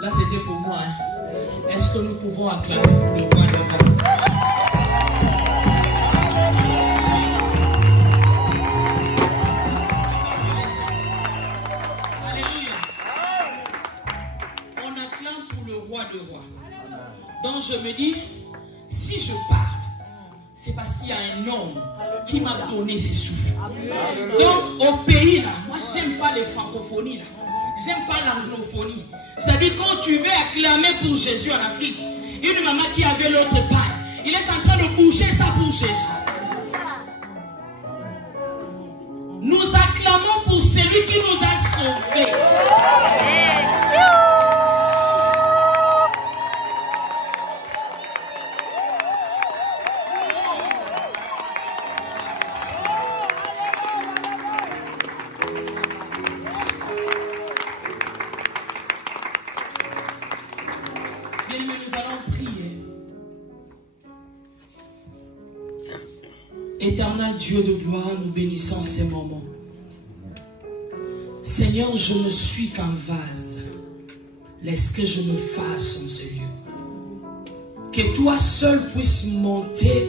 Là, c'était pour moi. Hein. Est-ce que nous pouvons acclamer pour le roi de roi? Alléluia. On acclame pour le roi de roi. Donc je me dis, si je parle, c'est parce qu'il y a un homme qui m'a donné ses souffles. Donc au pays là, moi j'aime pas les francophonies là. J'aime pas l'anglophonie. C'est-à-dire quand tu veux acclamer pour Jésus en Afrique, une maman qui avait l'autre paille, il est en train de bouger ça pour Jésus. Nous acclamons pour celui qui nous a sauvés. Éternel Dieu de gloire, nous bénissons ces moments. Seigneur, je ne suis qu'un vase. Laisse que je me fasse en ce lieu. Que toi seul puisses monter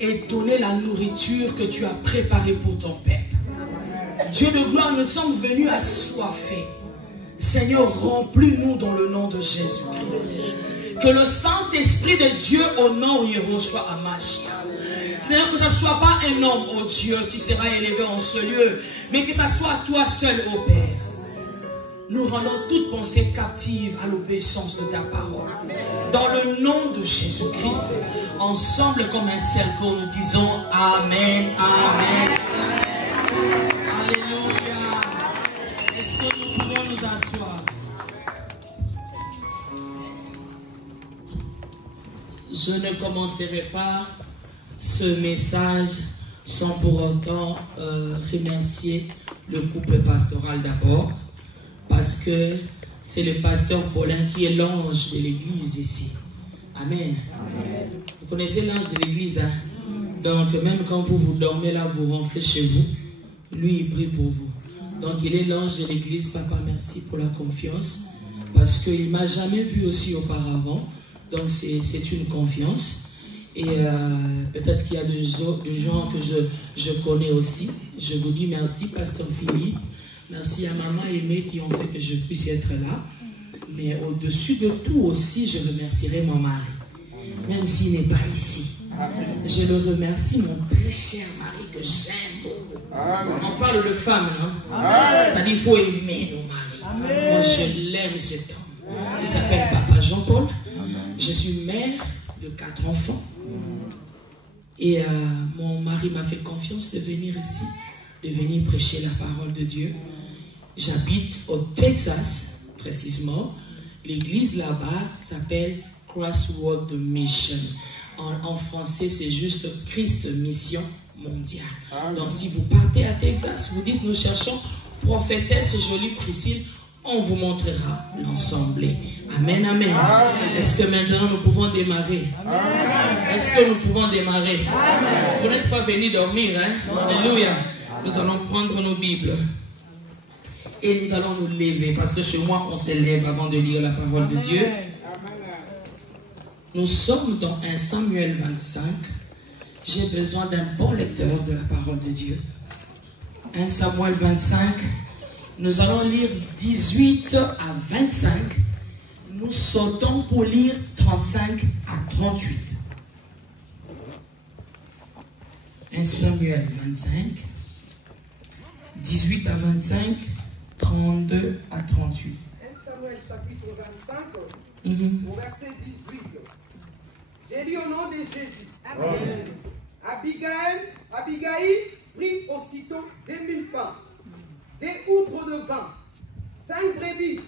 et donner la nourriture que tu as préparée pour ton peuple. Dieu de gloire, nous sommes venus assoiffés. Seigneur, remplis-nous dans le nom de Jésus-Christ. Que le Saint-Esprit de Dieu honore Yahushua HaMashiach. Seigneur, que ce ne soit pas un homme, oh Dieu, qui sera élevé en ce lieu, mais que ce soit toi seul, ô Père. Nous rendons toute pensée captive à l'obéissance de ta parole. Dans le nom de Jésus-Christ, ensemble comme un seul corps, nous disons Amen, Amen, Amen. Alléluia. Est-ce que nous pouvons nous asseoir? Je ne commencerai pas ce message sans pour autant remercier le couple pastoral d'abord, parce que c'est le pasteur Paulin qui est l'ange de l'église ici. Amen. Amen. Vous connaissez l'ange de l'église, hein? Donc même quand vous dormez là, vous rentrez chez vous, lui il prie pour vous. Donc il est l'ange de l'église. Papa, merci pour la confiance, parce qu'il ne m'a jamais vu aussi auparavant. Donc c'est une confiance. Et peut-être qu'il y a des gens que je connais aussi. Je vous dis merci, Pasteur Philippe. Merci à Maman Aimée qui ont fait que je puisse être là. Mais au-dessus de tout aussi, je remercierai mon mari. Même s'il n'est pas ici. Je le remercie, mon très cher mari que j'aime beaucoup. On parle de femmes, non? Ça dit qu'il faut aimer nos maris. Moi, je l'aime cet homme. Il s'appelle Papa Jean-Paul. Je suis mère de 4 enfants. Et mon mari m'a fait confiance de venir ici, de venir prêcher la parole de Dieu. J'habite au Texas, précisément. L'église là-bas s'appelle Crossroad Mission. En français, c'est juste Christ Mission Mondiale. Donc si vous partez à Texas, vous dites nous cherchons prophétesse jolie Priscille, on vous montrera l'ensemble. Amen, amen. Est-ce que maintenant nous pouvons démarrer? Est-ce que nous pouvons démarrer? Vous n'êtes pas venus dormir, hein? Alléluia. Nous allons prendre nos Bibles et nous allons nous lever, parce que chez moi on se lève avant de lire la parole de Dieu. Nous sommes dans 1 Samuel 25. J'ai besoin d'un bon lecteur de la parole de Dieu. 1 Samuel 25. Nous allons lire 18 à 25. Nous sautons pour lire 35 à 38. 1 Samuel 25, 18 à 25, 32 à 38. 1 Samuel chapitre 25, au verset 18. J'ai lu au nom de Jésus. Amen. Abigail prit aussitôt 2000 pains, des outres de vin, 5 brebis,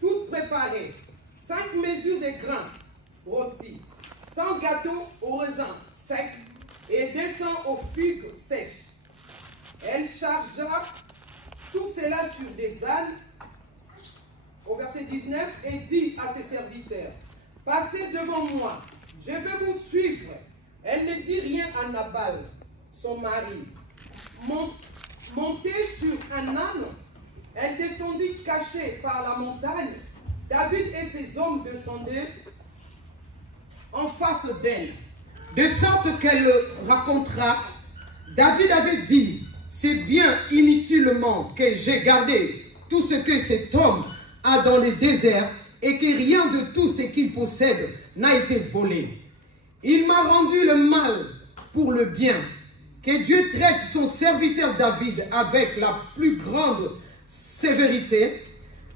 toutes préparées, 5 mesures de grains rôtis, 100 gâteaux au raisin sec et 200 aux figues sèches. Elle chargea tout cela sur des ânes, au verset 19, et dit à ses serviteurs, « Passez devant moi, je vais vous suivre. » Elle ne dit rien à Nabal, son mari. Montée sur un âne, elle descendit cachée par la montagne David et ses hommes descendaient en face d'elle, de sorte qu'elle racontera. David avait dit, c'est bien inutilement que j'ai gardé tout ce que cet homme a dans le désert et que rien de tout ce qu'il possède n'a été volé. Il m'a rendu le mal pour le bien. Que Dieu traite son serviteur David avec la plus grande sévérité.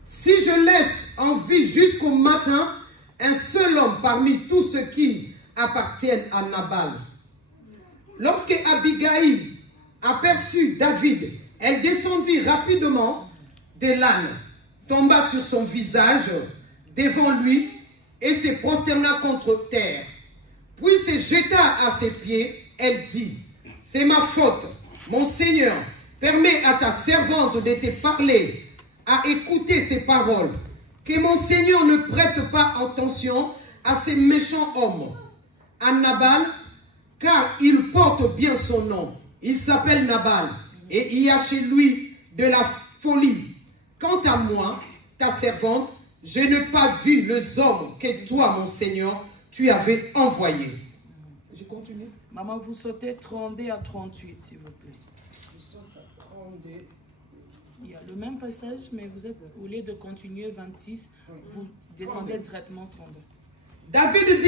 Si je laisse en vie jusqu'au matin un seul homme parmi tous ceux qui appartiennent à Nabal. Lorsque Abigail aperçut David, elle descendit rapidement de l'âne, tomba sur son visage devant lui et se prosterna contre terre. Puis se jeta à ses pieds. Elle dit, c'est ma faute, mon Seigneur, permets à ta servante de te parler, à écouter ses paroles. Que mon Seigneur ne prête pas attention à ces méchants hommes, à Nabal, car il porte bien son nom. Il s'appelle Nabal, et il y a chez lui de la folie. Quant à moi, ta servante, je n'ai pas vu les hommes que toi, mon Seigneur, tu avais envoyés. Je continue. Maman, vous sautez 32 à 38, s'il vous plaît. Je saute à 32. Il y a le même passage, mais vous êtes, au lieu de continuer 26, vous descendez directement 32. David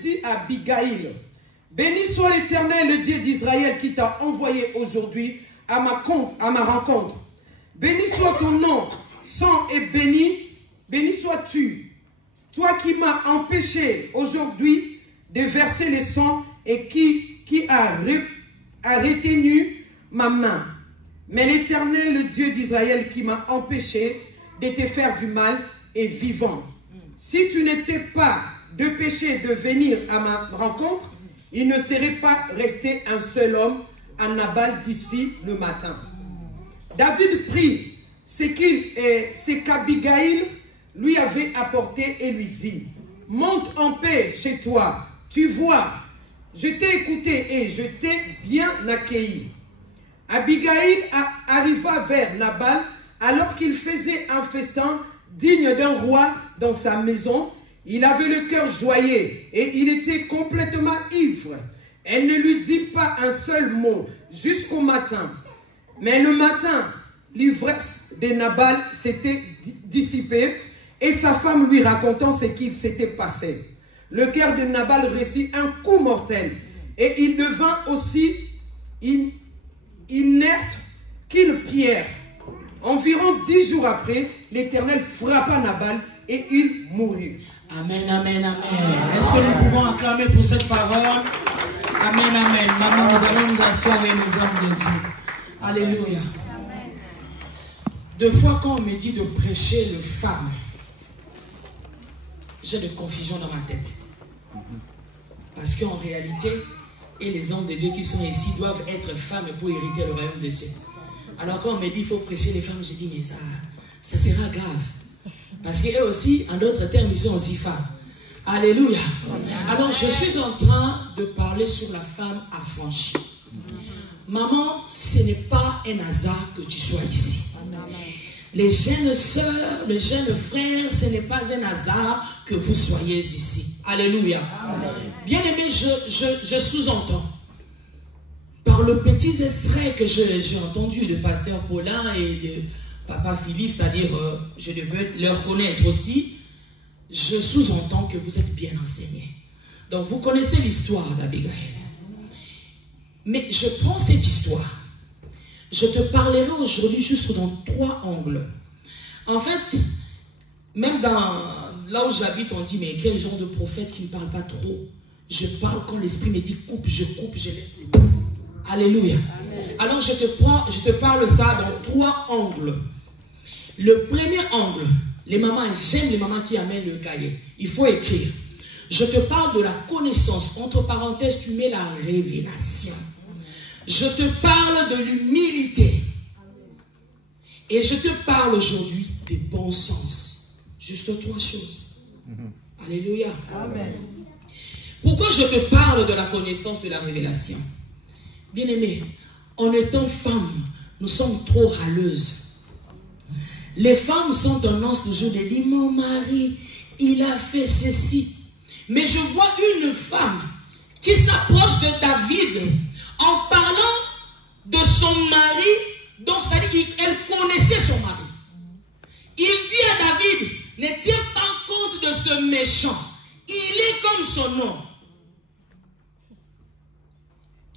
dit à Abigail, béni soit l'Éternel, le Dieu d'Israël, qui t'a envoyé aujourd'hui à ma rencontre. Béni soit ton nom, sang et béni sois-tu, toi qui m'as empêché aujourd'hui de verser le sang et qui a retenu ma main. Mais l'Éternel, le Dieu d'Israël, qui m'a empêché de te faire du mal, est vivant. Si tu n'étais pas de péché de venir à ma rencontre, il ne serait pas resté un seul homme à Nabal d'ici le matin. David prit ce qu'Abigail lui avait apporté et lui dit, monte en paix chez toi. Tu vois, je t'ai écouté et je t'ai bien accueilli. Abigail arriva vers Nabal alors qu'il faisait un festin digne d'un roi dans sa maison. Il avait le cœur joyeux et il était complètement ivre. Elle ne lui dit pas un seul mot jusqu'au matin. Mais le matin, l'ivresse de Nabal s'était dissipée et sa femme lui racontant ce qu'il s'était passé. Le cœur de Nabal reçut un coup mortel et il devint aussi inerte qu'une pierre. Environ 10 jours après, l'Éternel frappa Nabal et il mourut. Amen, amen, amen. Est-ce que nous pouvons acclamer pour cette parole? Amen, amen. Maman, nous allons nous asseoir et nous hommes de Dieu. Alléluia. Deux fois quand on me dit de prêcher les femmes, j'ai de confusion dans ma tête. Parce qu'en réalité, et les hommes de Dieu qui sont ici doivent être femmes pour hériter le royaume des cieux. Alors quand on me dit qu'il faut prêcher les femmes, je dis mais ça sera grave. Parce qu'eux aussi, en d'autres termes, ils sont aussi femmes. Alléluia. Alors je suis en train de parler sur la femme affranchie. Maman, ce n'est pas un hasard que tu sois ici. Les jeunes sœurs, les jeunes frères, ce n'est pas un hasard que vous soyez ici. Alléluia. Bien-aimé, je sous-entends. Par le petit extrait que j'ai entendu de pasteur Paulin et de papa Philippe, c'est-à-dire je devais leur connaître aussi, je sous-entends que vous êtes bien enseignés. Donc vous connaissez l'histoire d'Abigail. Mais je prends cette histoire. Je te parlerai aujourd'hui juste dans 3 angles. En fait, même là où j'habite, on dit, mais quel genre de prophète qui ne parle pas trop? Je parle quand l'Esprit me dit coupe, je laisse les mots. Alléluia. Amen. Alors je te parle ça dans 3 angles. Le premier angle, les mamans, j'aime les mamans qui amènent le cahier. Il faut écrire. Je te parle de la connaissance. Entre parenthèses, tu mets la révélation. Je te parle de l'humilité. Et je te parle aujourd'hui des bons sens. Juste 3 choses. Alléluia. Amen. Pourquoi je te parle de la connaissance, de la révélation? Bien-aimé, en étant femme, nous sommes trop râleuses. Les femmes sont tendance toujours de dire, mon mari, il a fait ceci. Mais je vois une femme qui s'approche de David en parlant de son mari, donc c'est-à-dire qu'elle connaissait son mari. Il dit à David, ne tiens pas compte de ce méchant. Il est comme son nom.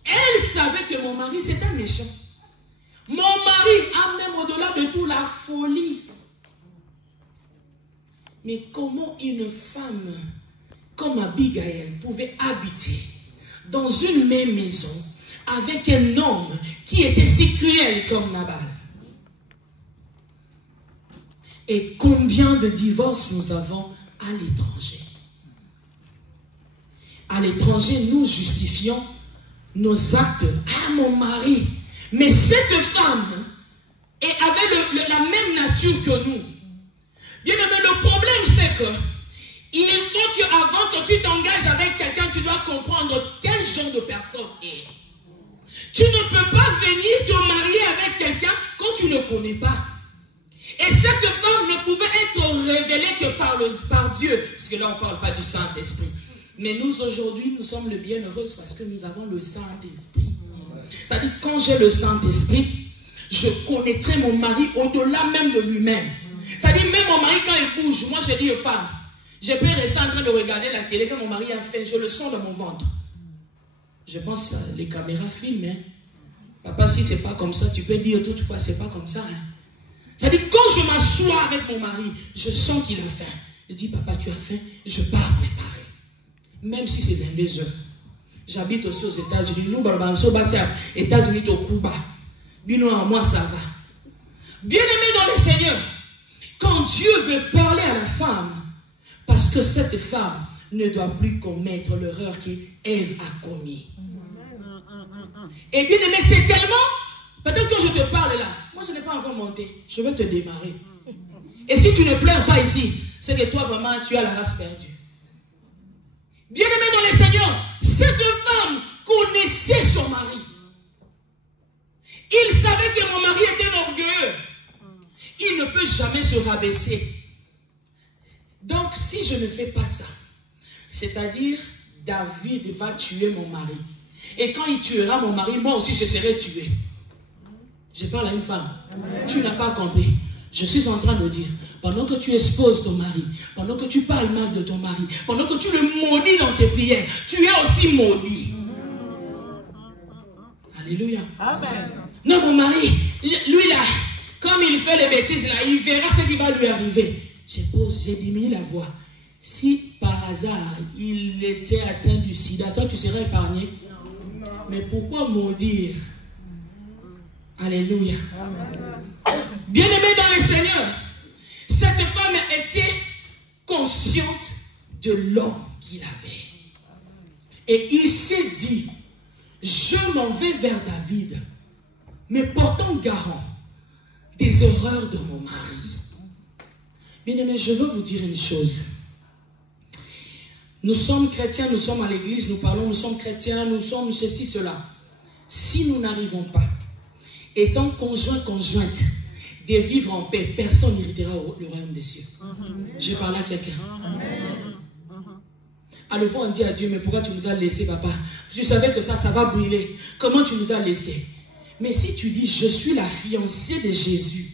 Elle savait que mon mari c'est un méchant. Mon mari a même au-delà de tout la folie. Mais comment une femme comme Abigail pouvait habiter dans une même maison avec un homme qui était si cruel comme Nabal? Et combien de divorces nous avons à l'étranger? À l'étranger, nous justifions nos actes. Ah, mon mari! Mais cette femme avait la même nature que nous. Bien aimé, le problème c'est que il faut qu'avant que tu t'engages avec quelqu'un, tu dois comprendre quel genre de personne est. Tu ne peux pas venir te marier avec quelqu'un quand tu ne connais pas. Et cette femme ne pouvait être révélée que par Dieu. Parce que là, on ne parle pas du Saint-Esprit. Mais nous, aujourd'hui, nous sommes les bienheureux parce que nous avons le Saint-Esprit. C'est-à-dire, quand j'ai le Saint-Esprit, je connaîtrai mon mari au-delà même de lui-même. C'est-à-dire, même mon mari, quand il bouge, moi, je dis aux femmes, je peux rester en train de regarder la télé quand mon mari a fait, je le sens dans mon ventre. Je pense que les caméras filment. Hein. Papa, si c'est pas comme ça, tu peux dire toutefois, c'est pas comme ça. Hein. C'est-à-dire, quand je m'assois avec mon mari, je sens qu'il a faim. Je dis, papa, tu as faim, je pars préparer. Même si c'est 22 heures. J'habite aussi aux États-Unis. Nous, États-Unis, au Cuba. Bino, moi, ça va. Bien-aimé dans le Seigneur, quand Dieu veut parler à la femme, parce que cette femme ne doit plus commettre l'erreur qu'Ève a commis. Et bien aimé, c'est tellement... Peut-être que je te parle là. Moi, je n'ai pas encore monté. Je vais te démarrer. Et si tu ne pleures pas ici, c'est que toi, vraiment, tu as la race perdue. Bien aimé dans le Seigneur, cette femme connaissait son mari. Il savait que mon mari était orgueilleux. Il ne peut jamais se rabaisser. Donc, si je ne fais pas ça, c'est-à-dire, David va tuer mon mari. Et quand il tuera mon mari, moi aussi, je serai tué. Je parle à une femme. Amen. Tu n'as pas compris. Je suis en train de dire, pendant que tu exposes ton mari, pendant que tu parles mal de ton mari, pendant que tu le maudis dans tes prières, tu es aussi maudit. Alléluia. Amen. Non, mon mari, lui là, comme il fait les bêtises là, il verra ce qui va lui arriver. J'ai diminué la voix. Si par hasard il était atteint du sida, toi tu serais épargné. Non. Mais pourquoi maudire? Alléluia. Bien-aimé dans le Seigneur, cette femme était consciente de l'homme qu'il avait. Et il s'est dit, je m'en vais vers David, mais portant garant des erreurs de mon mari. Bien-aimé, je veux vous dire une chose. Nous sommes chrétiens, nous sommes à l'église, nous parlons, nous sommes chrétiens, nous sommes ceci, cela. Si nous n'arrivons pas, étant conjoints, conjointes, de vivre en paix, personne n'héritera le royaume des cieux. Je parle à quelqu'un. À la fois on dit à Dieu, mais pourquoi tu nous as laissé, papa? Tu savais que ça va brûler. Comment tu nous as laissé? Mais si tu dis, je suis la fiancée de Jésus.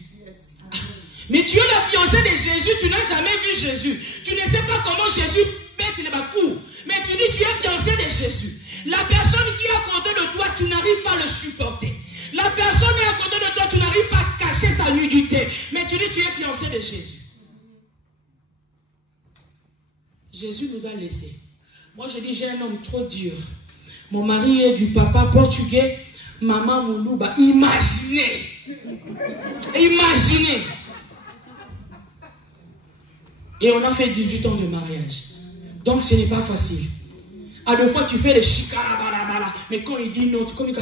Mais tu es la fiancée de Jésus, tu n'as jamais vu Jésus. Tu ne sais pas comment Jésus pète les coups. Mais tu dis, tu es fiancée de Jésus. La personne qui est à côté de toi, tu n'arrives pas à le supporter. La personne qui est à côté de toi, tu n'arrives pas à cacher sa nudité. Mais tu dis, tu es fiancée de Jésus. Jésus nous a laissés. Moi, je dis, j'ai un homme trop dur. Mon mari est du papa portugais, maman Moulouba. Imaginez. Imaginez. Et on a fait 18 ans de mariage. Donc, ce n'est pas facile. À deux fois, tu fais les chikarabarabara. Mais quand il dit non, tu comme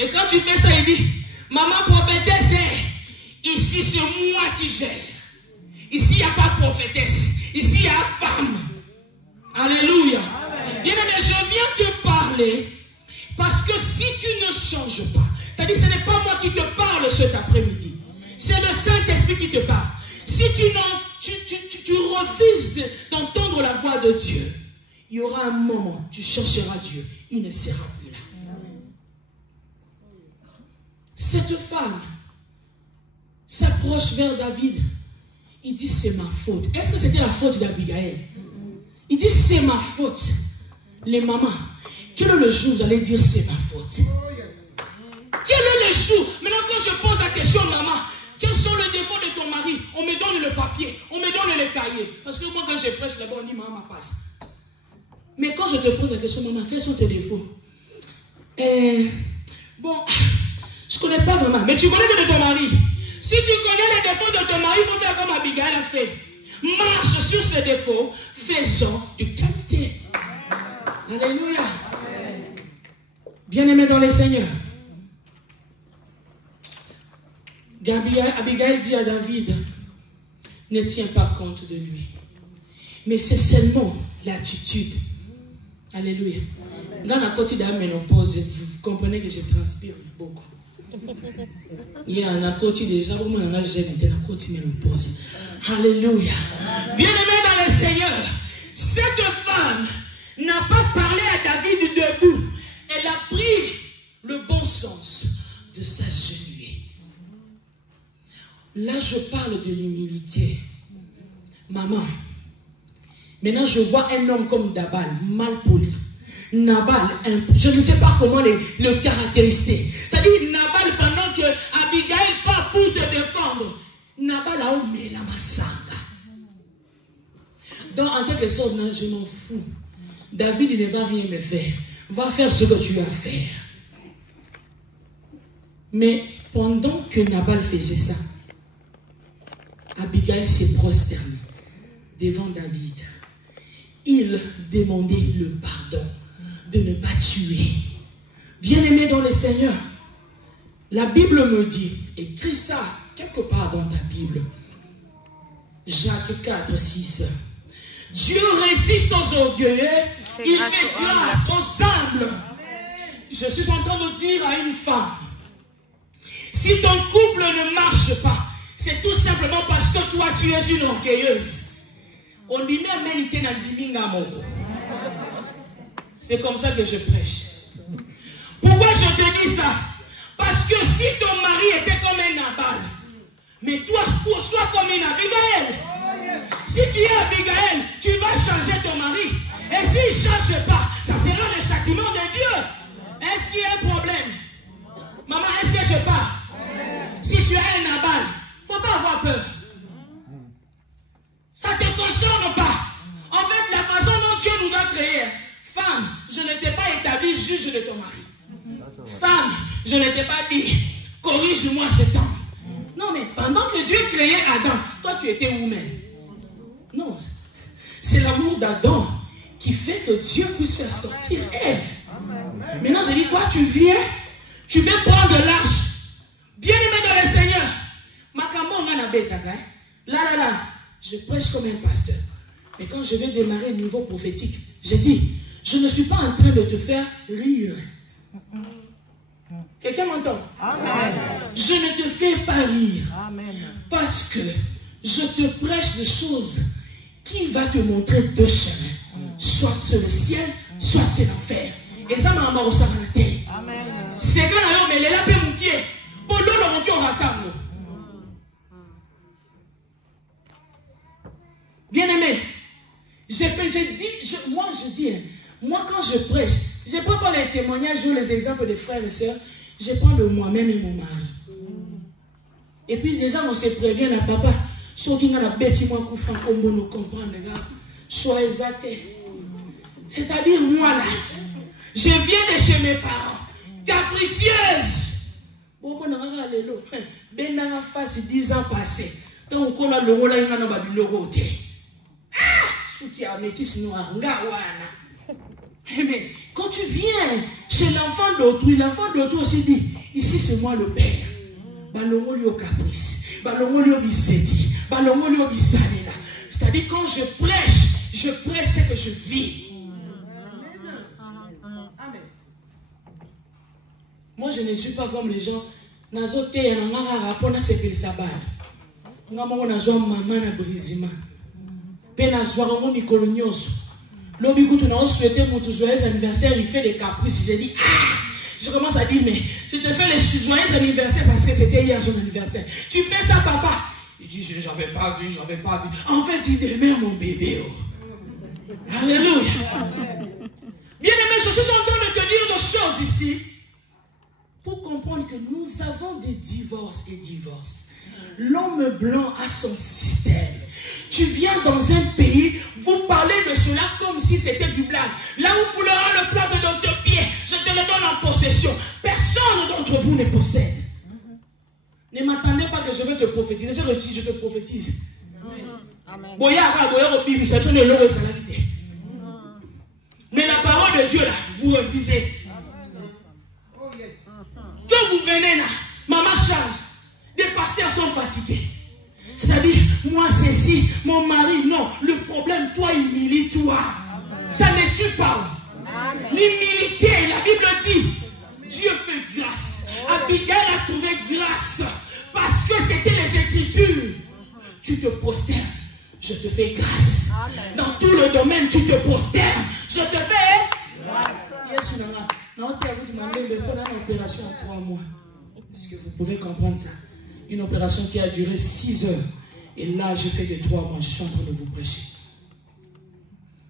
et quand tu fais ça, il dit, maman prophétesse, ici c'est moi qui gère. Ici, il n'y a pas de prophétesse. Ici, il y a femme. Alléluia. Bien aimé, je viens te parler parce que si tu ne changes pas, c'est-à-dire ce n'est pas moi qui te parle cet après-midi. C'est le Saint-Esprit qui te parle. Si tu refuses d'entendre la voix de Dieu, il y aura un moment, tu chercheras Dieu, il ne sera plus là. Cette femme s'approche vers David. Il dit, c'est ma faute. Est-ce que c'était la faute d'Abigail? Il dit, c'est ma faute. Les mamans, quel est le jour où vous allez dire, c'est ma faute? Quel est le jour? Maintenant, quand je pose la question, maman, quels sont les défauts de ton mari? On me donne le papier, on me donne les cahiers. Parce que moi, quand je prêche là-bas, on dit, maman, passe. Mais quand je te pose la question, maman, quels sont tes défauts? Bon, je ne connais pas vraiment. Mais tu connais que de ton mari. Si tu connais les défauts de ton mari, il faut faire comme Abigail a fait. Marche sur ces défauts, faisons de qualité. Alléluia. Bien-aimé dans les Seigneurs. Abigail dit à David, ne tiens pas compte de lui. Mais c'est seulement l'attitude. Alléluia. Dans la côté de la ménopause, vous comprenez que je transpire beaucoup. Il y a un côté déjà, vous m'en avez jamais été la côté ménopause. Alléluia. Bien-aimé dans le Seigneur, cette femme n'a pas parlé à David debout. Elle a pris le bon sens de s'agenouiller. Là, je parle de l'humilité. Maman, maintenant je vois un homme comme Nabal, mal poli. Nabal, je ne sais pas comment le caractériser. C'est-à-dire, Nabal, pendant que Abigail part pour te défendre, Nabal a omis la massanga. Donc, en quelque sorte, je m'en fous. David, il ne va rien me faire. Va faire ce que tu as à faire. Mais pendant que Nabal faisait ça, Abigail s'est prosternée devant David. Il demandait le pardon de ne pas tuer. Bien-aimé dans le Seigneur, la Bible me dit, écris ça quelque part dans ta Bible. Jacques 4, 6. Dieu résiste aux orgueilleux, il fait grâce aux humbles. Je suis en train de dire à une femme, si ton couple ne marche pas, c'est tout simplement parce que toi tu es une orgueilleuse. On dit même c'est comme ça que je prêche. Pourquoi je te dis ça? Parce que si ton mari était comme un Nabal, mais toi, sois comme une Abigail. Si tu es Abigail, tu vas changer ton mari. Et s'il ne change pas, ça sera le châtiment de Dieu. Est-ce qu'il y a un problème? Maman, est-ce que je parle? Si tu as un Nabal, il ne faut pas avoir peur. Ça ne te concerne pas. En fait, la façon dont Dieu nous a créés, femme, je ne t'ai pas établi juge de ton mari. Femme, je ne t'ai pas dit, corrige-moi cet homme. Non, mais pendant que Dieu créait Adam, toi tu étais où même? Non, c'est l'amour d'Adam qui fait que Dieu puisse faire sortir Ève. Maintenant, je dis, toi tu viens, tu veux prendre l'arche. Bien-aimé dans le Seigneur. Là, je prêche comme un pasteur. Mais quand je vais démarrer au niveau prophétique, je dis, je ne suis pas en train de te faire rire. Quelqu'un m'entend? Je ne te fais pas rire. Amen. Parce que je te prêche des choses qui vont te montrer deux chemins. Soit c'est le ciel, soit c'est l'enfer. Et ça m'a marre au sang à la terre. C'est quand on met les lapins moukiers. Pour l'eau, le moukier aura table. Bien-aimé, moi quand je prêche, je ne prends pas les témoignages ou les exemples des frères et sœurs, je prends de moi-même et mon mari. Et puis déjà on se prévient à papa, ceux qui ont bêti moi qu'on fait comme nous comprendre, sois exalté. C'est-à-dire moi là, je viens de chez mes parents, capricieuse. Bon, ben dans la face 10 ans passés, tant qu'on a le rôle là, il y a un bureau. Mais quand tu viens chez l'enfant d'autrui aussi dit, ici c'est moi le père. C'est-à-dire quand je prêche ce que je vis. Moi je ne suis pas comme les gens Nazote ya nangara rapona sepeli sabad. Ngamongo nazwa mama na brisima. Pe nazwa ngo mikolo nyoso. Lobi kutu na souhaiter mon joyeux anniversaire, il fait des caprices. J'ai dit je commence à dire mais je te fais les joyeux anniversaire parce que c'était hier son anniversaire. Tu fais ça papa? Il dit j'avais pas vu. En fait il demeure mon bébé. Oh. Alléluia. Bien-aimé, je suis en train de te dire des choses ici pour comprendre que nous avons des divorces et divorces. L'homme blanc a son système. Tu viens dans un pays, vous parlez de cela comme si c'était du blague. Là où vous l'aurez le plat de notre pied, je te le donne en possession. Personne d'entre vous ne possède. Ne m'attendez pas que je vais te prophétiser. Je te prophétise. Amen. Mais la parole de Dieu là, vous refusez. Quand vous venez là, maman charge. Les pasteurs sont fatigués. C'est-à-dire, moi ceci, mon mari, non. Le problème, toi, humilie-toi. Ça ne tue pas. L'humilité, la Bible dit, Dieu fait grâce. Abigail a trouvé grâce. Parce que c'était les Écritures. Tu te prosternes, je te fais grâce. Dans tout le domaine, tu te prosternes, je te fais grâce. Yes, non, tu as demandé de prendre une opération en 3 mois. Est-ce que vous pouvez comprendre ça? Une opération qui a duré 6 heures. Et là, j'ai fait de 3 mois. Je suis en train de vous prêcher.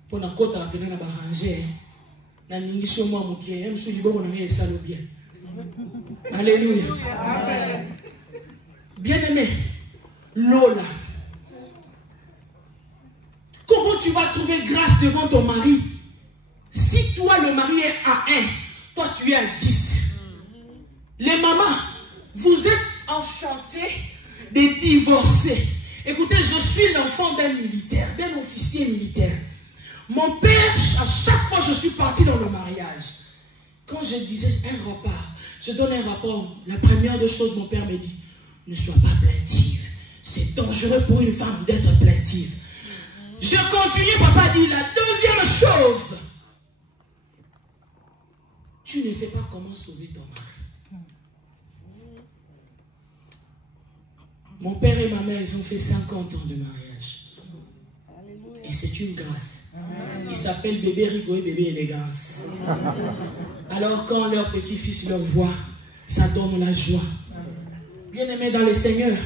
Pour la côte, on a barrangé. Alléluia. Bien-aimé, Lola, comment tu vas trouver grâce devant ton mari? Si toi, le mari est à 1, toi, tu es à 10. Les mamans, vous êtes enchantés de divorcer. Écoutez, je suis l'enfant d'un militaire, d'un officier militaire. Mon père, à chaque fois je suis parti dans le mariage, quand je disais un repas, je donne un rapport, la première des choses, mon père me dit, ne sois pas plaintive. C'est dangereux pour une femme d'être plaintive. Je continue, papa dit, la deuxième chose, tu ne sais pas comment sauver ton mari. Mon père et ma mère, ils ont fait 50 ans de mariage. Et c'est une grâce. Il s'appelle bébé Rigo et bébé élégance. Alors quand leur petit-fils leur voit, ça donne la joie. Bien-aimé dans le Seigneur,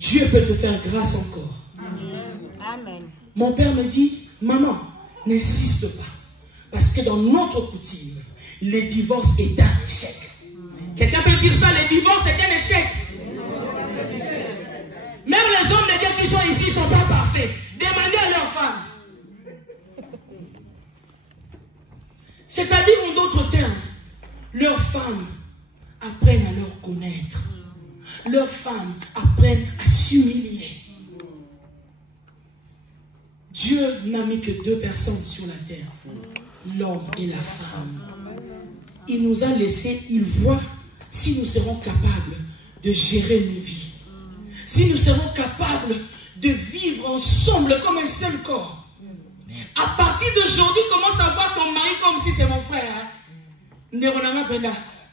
Dieu peut te faire grâce encore. Amen. Mon père me dit, maman, n'insiste pas. Parce que dans notre coutume, le divorce est un échec. Quelqu'un peut dire ça, le divorce est un échec. Même les hommes de Dieu qui sont ici ne sont pas parfaits. Demandez à leurs femmes. C'est-à-dire, en d'autres termes, leurs femmes apprennent à leur connaître. Leurs femmes apprennent à s'humilier. Dieu n'a mis que 2 personnes sur la terre, l'homme et la femme. Il nous a laissé, il voit si nous serons capables de gérer nos vies. Si nous serons capables de vivre ensemble comme un seul corps. À partir d'aujourd'hui, commence à voir ton mari comme si c'est mon frère.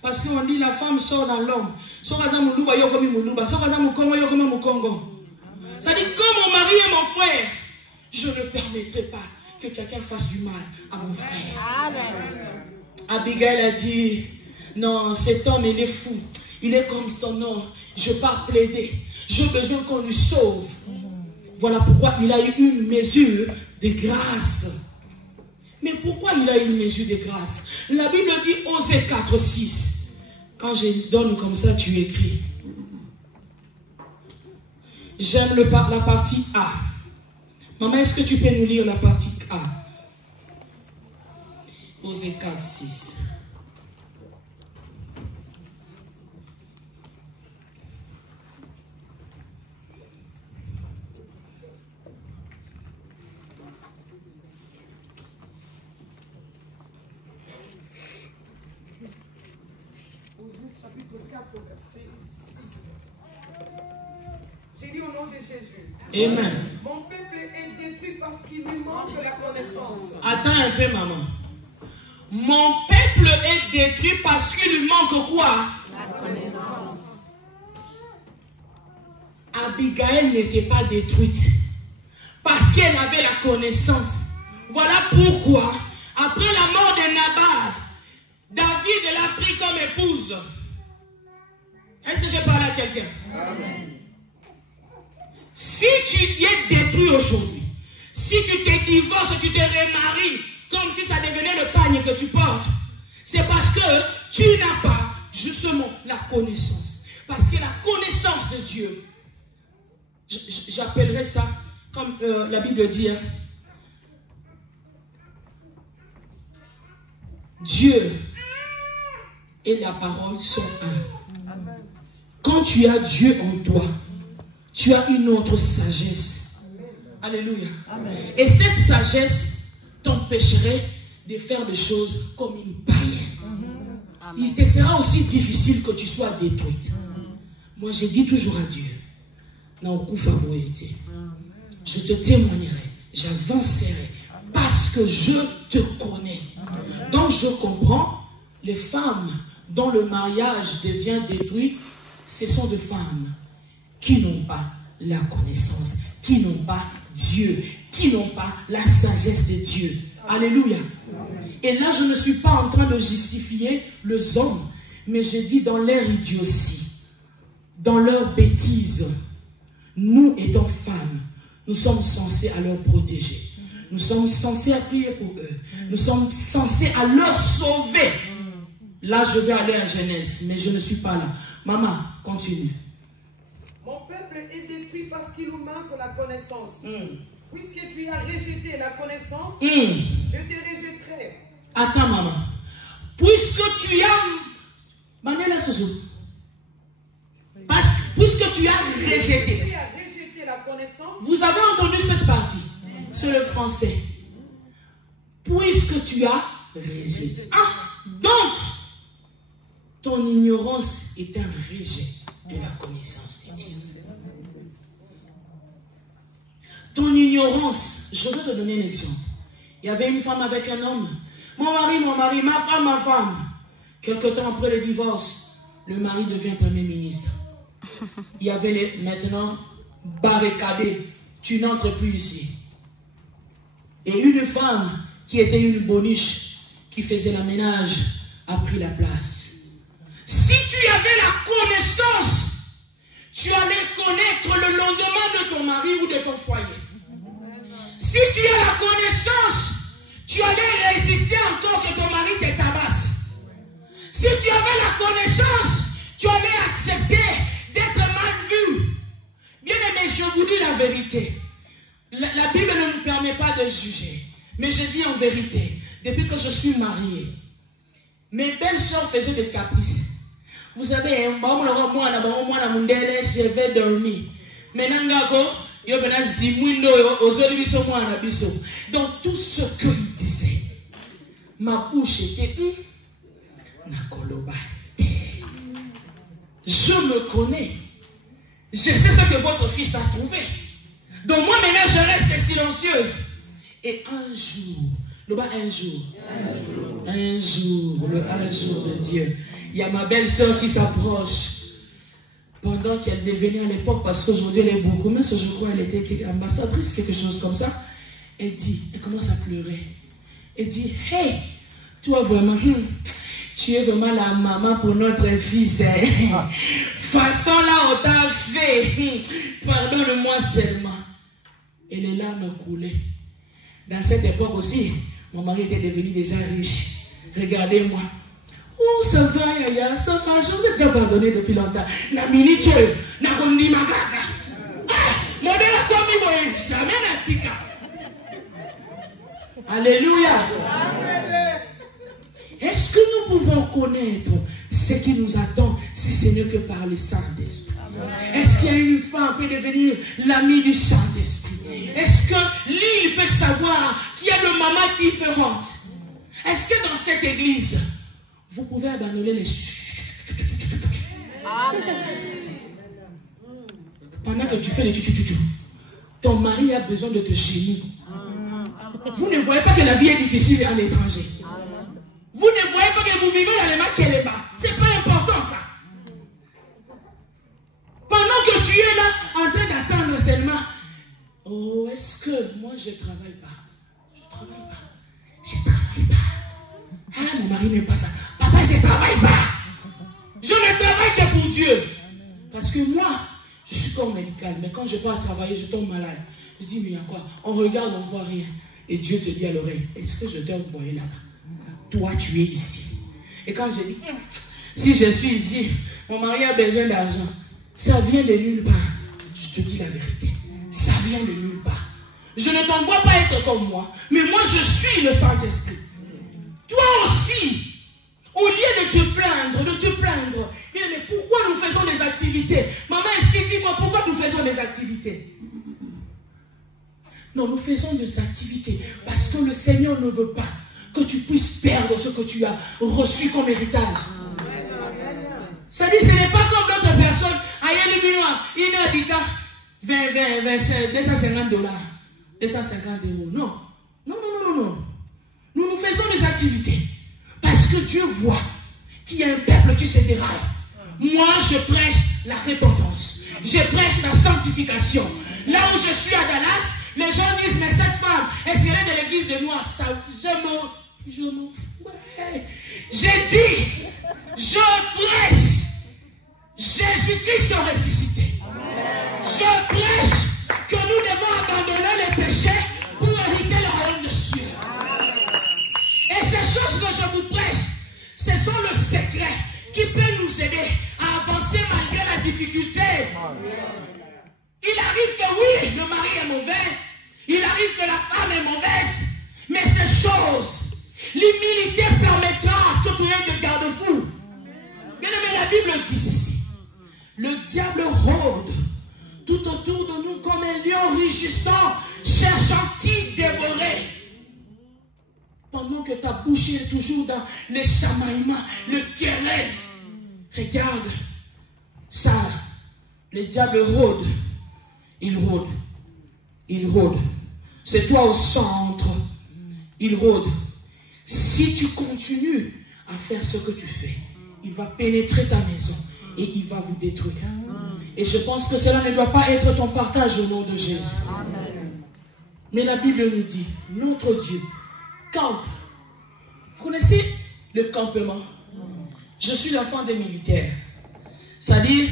Parce qu'on dit la femme sort dans l'homme. Ça dit comme mon mari est mon frère, je ne permettrai pas que quelqu'un fasse du mal à mon frère. Amen. Abigail a dit, non, cet homme il est fou. Il est comme son nom. Je ne vais pas plaider. J'ai besoin qu'on lui sauve. Voilà pourquoi il a eu une mesure de grâce. Mais pourquoi il a eu une mesure de grâce? La Bible dit Osée 4:6. Quand je donne comme ça, tu écris. J'aime la partie A. Maman, est-ce que tu peux nous lire la partie A? Osée 4:6. J'ai dit au nom de Jésus. Amen. Mon peuple est détruit parce qu'il lui manque la connaissance. Attends un peu, maman. Mon peuple est détruit parce qu'il lui manque quoi? La connaissance. Abigail n'était pas détruite parce qu'elle avait la connaissance. Voilà pourquoi, après la mort de Nabal, David l'a pris comme épouse. Est-ce que j'ai parlé à quelqu'un? Si tu es détruit aujourd'hui, si tu te divorces, tu te remaries, comme si ça devenait le pagne que tu portes, c'est parce que tu n'as pas justement la connaissance. Parce que la connaissance de Dieu, j'appellerais ça, comme la Bible dit, Dieu et la parole sont un. Quand tu as Dieu en toi, tu as une autre sagesse. Alléluia. Amen. Et cette sagesse t'empêcherait de faire des choses comme une païenne. Il te sera aussi difficile que tu sois détruite. Moi, je dis toujours à Dieu, je te témoignerai, j'avancerai, parce que je te connais. Donc, je comprends, les femmes dont le mariage devient détruit, ce sont des femmes qui n'ont pas la connaissance, qui n'ont pas Dieu, qui n'ont pas la sagesse de Dieu. Alléluia. Et là, je ne suis pas en train de justifier les hommes, mais je dis dans leur idiotie, dans leur bêtise, nous étant femmes, nous sommes censés à leur protéger. Nous sommes censés à prier pour eux. Nous sommes censés à leur sauver. Là, je vais aller à Genèse, mais je ne suis pas là. Maman, continue. Mon peuple est détruit parce qu'il nous manque la connaissance. Puisque tu as rejeté la connaissance, je te rejetterai. Attends, maman. Puisque tu as... Puisque tu as rejeté. La connaissance. Vous avez entendu cette partie? C'est le français. Puisque tu as rejeté. Donc, ton ignorance est un rejet de la connaissance de Dieu. Ton ignorance, je vais te donner un exemple. Il y avait une femme avec un homme. Mon mari, ma femme. Quelque temps après le divorce, le mari devient premier ministre. Il y avait maintenant barricadé. Tu n'entres plus ici. Et une femme qui était une boniche, qui faisait la ménage, a pris la place. Si tu avais la connaissance, tu allais connaître le lendemain de ton mari ou de ton foyer. Si tu as la connaissance, tu allais résister encore que ton mari te tabasse. Si tu avais la connaissance, tu allais accepter d'être mal vu. Bien aimé, je vous dis la vérité. La Bible ne nous permet pas de juger. Mais je dis en vérité, depuis que je suis mariée, mes belles soeurs faisaient des caprices. Vous savez, je vais dormir. Maintenant, dans tout ce qu'il disait, ma bouche était je me connais. Je sais ce que votre fils a trouvé. Donc moi maintenant je reste silencieuse. Et un jour, le un jour de Dieu, il y a ma belle-sœur qui s'approche. Pendant qu'elle devenait à l'époque, parce qu'aujourd'hui elle est beaucoup, mais je crois qu'elle était ambassadrice, quelque chose comme ça. Elle commence à pleurer. Elle dit, hey, toi vraiment, tu es vraiment la maman pour notre fils. Façon là, on t'a fait. Pardonne-moi seulement. Et les larmes coulaient. Dans cette époque aussi, mon mari était devenu déjà riche. Regardez-moi. Oh, ça va, Yaya, ça va. Je vous ai déjà pardonné depuis longtemps. Na mini Dieu, na kondi makaka. Modèle comme il jamais natika. Alléluia. Est-ce que nous pouvons connaître ce qui nous attend si ce n'est que par le Saint-Esprit? Est-ce qu'il y a une femme qui peut devenir l'amie du Saint-Esprit? Est-ce que l'île peut savoir qu'il y a des mamans différentes? Est-ce que dans cette église, vous pouvez abandonner les... Pendant que tu fais les... Ton mari a besoin de te genoux. Vous ne voyez pas que la vie est difficile à l'étranger. Vous ne voyez pas que vous vivez dans les maquillés bas. C'est pas important ça. Pendant que tu es là en train est-ce que moi je ne travaille pas? Je ne travaille pas. Je ne travaille pas. Ah, mon mari n'aime pas ça. Papa, je ne travaille pas. Je ne travaille que pour Dieu. Parce que moi, je suis corps médical. Mais quand je pars travailler, je tombe malade. Je dis, mais il y a quoi? On regarde, on ne voit rien. Et Dieu te dit à l'oreille, est-ce que je dois envoyer là-bas? Toi, tu es ici. Et quand je dis, si je suis ici, mon mari a besoin d'argent. Ça vient de nulle part. Je te dis la vérité. Ça vient de nulle part. Je ne t'envoie pas être comme moi. Mais moi, je suis le Saint-Esprit. Toi aussi. Au lieu de te plaindre, mais pourquoi nous faisons des activités? Maman, ici, dis-moi, pourquoi nous faisons des activités? Non, nous faisons des activités parce que le Seigneur ne veut pas que tu puisses perdre ce que tu as reçu comme héritage. Ça dit, ce n'est pas comme d'autres personnes. Il a dit 250 $, 250 €. Non. Nous faisons des activités. Parce que Dieu voit qu'il y a un peuple qui se déraille. Moi, je prêche la repentance. Je prêche la sanctification. Là où je suis à Dallas, les gens disent, mais cette femme, elle serait de l'église de Noir. Ça, je m'en fous. J'ai dit, je prêche Jésus-Christ ressuscité. Je prêche que nous devons abandonner les péchés pour hériter le royaume des cieux. Et ces choses que je vous prêche, ce sont le secret qui peut nous aider à avancer malgré la difficulté. Il arrive que oui, le mari est mauvais. Il arrive que la femme est mauvaise. Mais ces choses, l'humilité permettra que tu aies de garde-fous. Bien aimé, la Bible dit ceci. Le diable rôde tout autour de nous comme un lion rugissant, cherchant qui dévorer. Pendant que ta bouche est toujours dans les chamaillements, le querelle. Regarde, ça, le diable rôde. Il rôde. C'est toi au centre. Il rôde. Si tu continues à faire ce que tu fais, il va pénétrer ta maison et il va vous détruire. Et je pense que cela ne doit pas être ton partage au nom de Jésus. Mais la Bible nous dit, notre Dieu campe. Vous connaissez le campement? Je suis l'enfant des militaires. C'est-à-dire,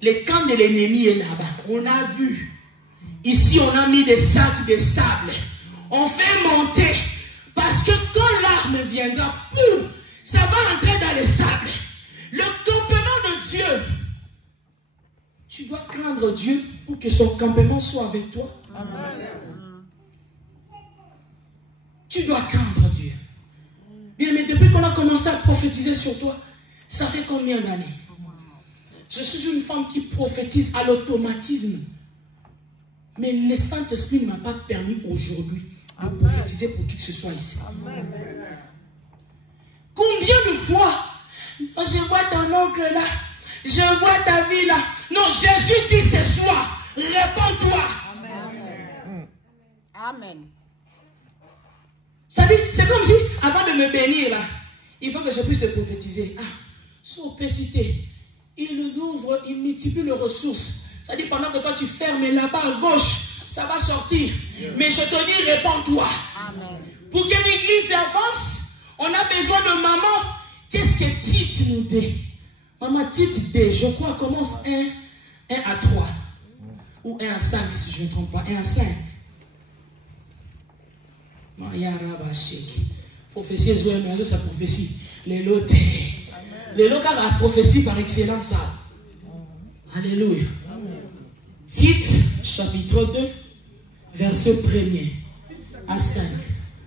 le camp de l'ennemi est là-bas. On a vu. Ici, on a mis des sacs de sable. On fait monter. Parce que quand l'arme viendra, pouf, ça va entrer dans le sable. Le campement de Dieu. Tu dois craindre Dieu pour que son campement soit avec toi. Amen. Tu dois craindre Dieu. Bien, mais depuis qu'on a commencé à prophétiser sur toi, ça fait combien d'années? Je suis une femme qui prophétise à l'automatisme. Mais le Saint-Esprit ne m'a pas permis aujourd'hui de prophétiser pour qui que ce soit ici. Amen. Combien de fois je vois ton oncle là, je vois ta vie là. Non, Jésus dit ce soir, réponds-toi. Amen. Amen. Ça dit, c'est comme si, avant de me bénir là, il faut que je puisse te prophétiser. Ah, son opacité, il ouvre, il multiplie les ressources. Ça dit, pendant que toi tu fermes là-bas à gauche, ça va sortir. Mais je te dis, réponds-toi. Pour qu'une église avance, on a besoin de maman. Qu'est-ce que Tite nous dit? Maman, Tite dit, je crois, commence 1 à 3. Ou 1 à 5, si je ne me trompe pas. 1 à 5. Prophétie, c'est prophétie. Les lots, car la prophétie par excellence. Alléluia. Tite, chapitre 2, verset 1er à 5.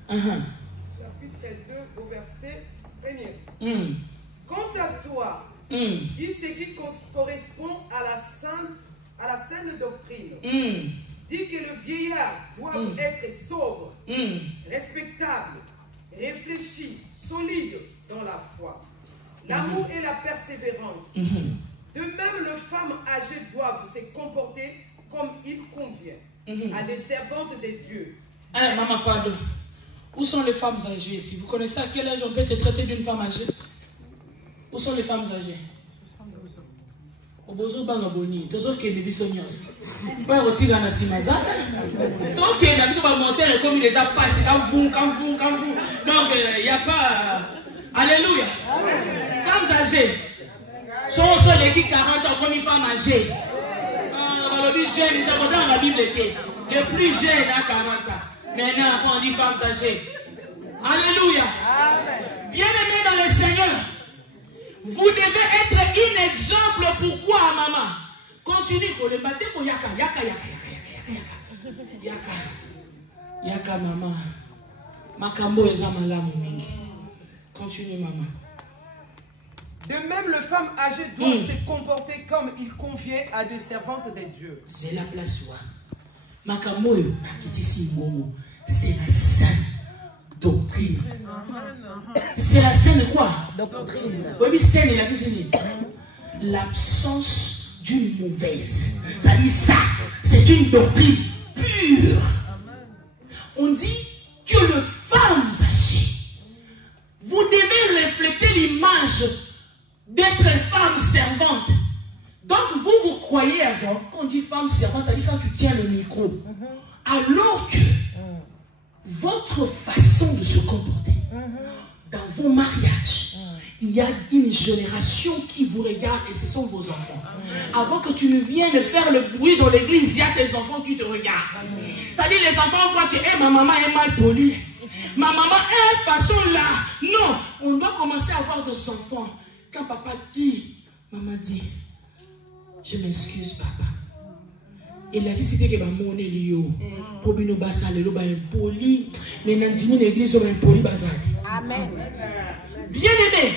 Chapitre 2, au verset 1er. Quant à toi, dis ce qui correspond à la saine doctrine. Dis que le vieillard doit être sobre, respectable, réfléchi, solide dans la foi, l'amour et la persévérance. De même, les femmes âgées doivent se comporter comme il convient à des servantes de Dieu. Maman, pardon. Où sont les femmes âgées ici? Vous connaissez à quel âge on peut être traité d'une femme âgée? Où sont les femmes âgées? Au bozo bangaboni, tozo ke bibi sonyos. Pas retirer na simaza. Donc, il y a un montagne comme il déjà passe, quand vous. Donc, il n'y a pas. Alléluia. Femmes âgées. Sont les qui 40 ans comme une femme âgée. Le plus jeune, ils dans la Bible. Le plus jeune à 40 ans. Maintenant, quand on dit femmes âgées. Alléluia. Bien-aimés dans le Seigneur, vous devez être un exemple pour quoi, maman? Continue pour le matin pour yaka. Yaka, maman. Makambo eza malamu mingi. Continue, maman. De même, les femmes âgées doivent se comporter comme il convient à des servantes de Dieu. C'est la place. Makambo c'est la saine doctrine. C'est la saine quoi? Doctrine. Oui, saine, il a dit l'absence d'une mauvaise. Ça dit ça, c'est une doctrine pure. On dit que les femmes âgées, vous devez refléter l'image d'être femme servante. Donc vous croyez avant, quand on dit femme servante, ça dit quand tu tiens le micro. Alors que votre façon de se comporter dans vos mariages, il y a une génération qui vous regarde et ce sont vos enfants. Avant que tu ne viennes faire le bruit dans l'église, il y a tes enfants qui te regardent. C'est-à-dire les enfants voient que ma maman est mal polie. Ma maman est façon là. Non, on doit commencer à avoir des enfants. Quand papa dit, maman dit, je m'excuse papa. Et la vie c'était que ma monnaie liyo. Pour nous basa le ba impoli. Mais dans l'église on impoli basa. Amen. Bien aimé,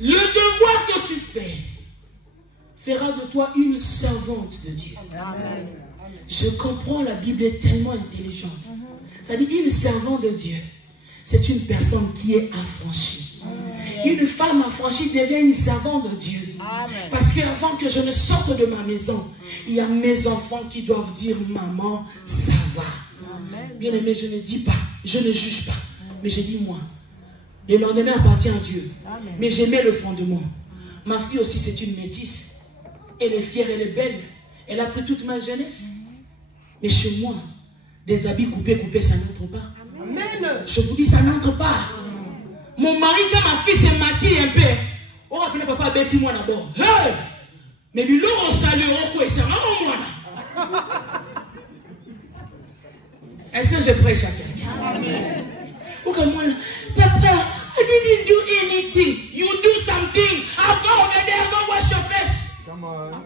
le devoir que tu fais fera de toi une servante de Dieu. Amen. Je comprends, la Bible est tellement intelligente. Ça dit une servante de Dieu, c'est une personne qui est affranchie. Une femme affranchie devient une servante de Dieu. Amen. Parce qu'avant que je ne sorte de ma maison, il y a mes enfants qui doivent dire maman, ça va. Bien aimé, je ne dis pas, je ne juge pas, mais je dis moi. Le lendemain appartient à Dieu. Amen. Mais j'aimais le fondement. Ma fille aussi, c'est une métisse. Elle est fière, elle est belle. Elle a pris toute ma jeunesse. Mais chez moi, des habits coupés, ça n'entre pas. Amen. Je vous dis, ça n'entre pas. Mon mari, quand ma fille se maquille un peu, on va appeler papa Betty moi d'abord. Hey! Mais lui, l'on salue, c'est maman moi. Est-ce que je prêche à quelqu'un? Amen. Papa, I didn't do anything. You do something. I'll go over there, go wash your face. Come on.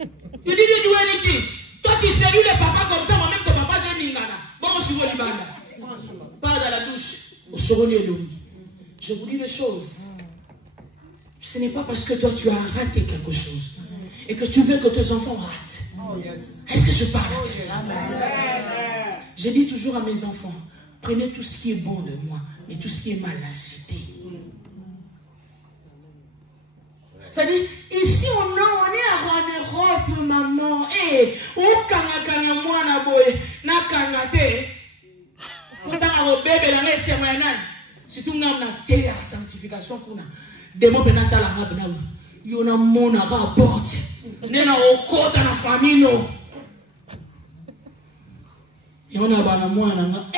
You didn't do anything. Toi, tu salues le papa comme ça, moi-même, ton papa, j'ai mis nana. Bon, on se voit les bandes. Pas dans la douche. Je vous dis les choses. Ce n'est pas parce que toi, tu as raté quelque chose et que tu veux que tes enfants ratent. Oh, yes. Est-ce que je parle à quelqu'un? Je dis toujours à mes enfants, prenez tout ce qui est bon de moi, mais tout ce qui est mal à jeter. Ça dit, ici on est en Europe, maman. Eh, où kanga moi na boy, na kangate. Faut t'en bébé la laisser maintenant. Si tout n'a terre sanctification qu'on a. Des mots penata la rabna. Yo na mona rapport. Nena oko dans la famille no. Et on a bana moi na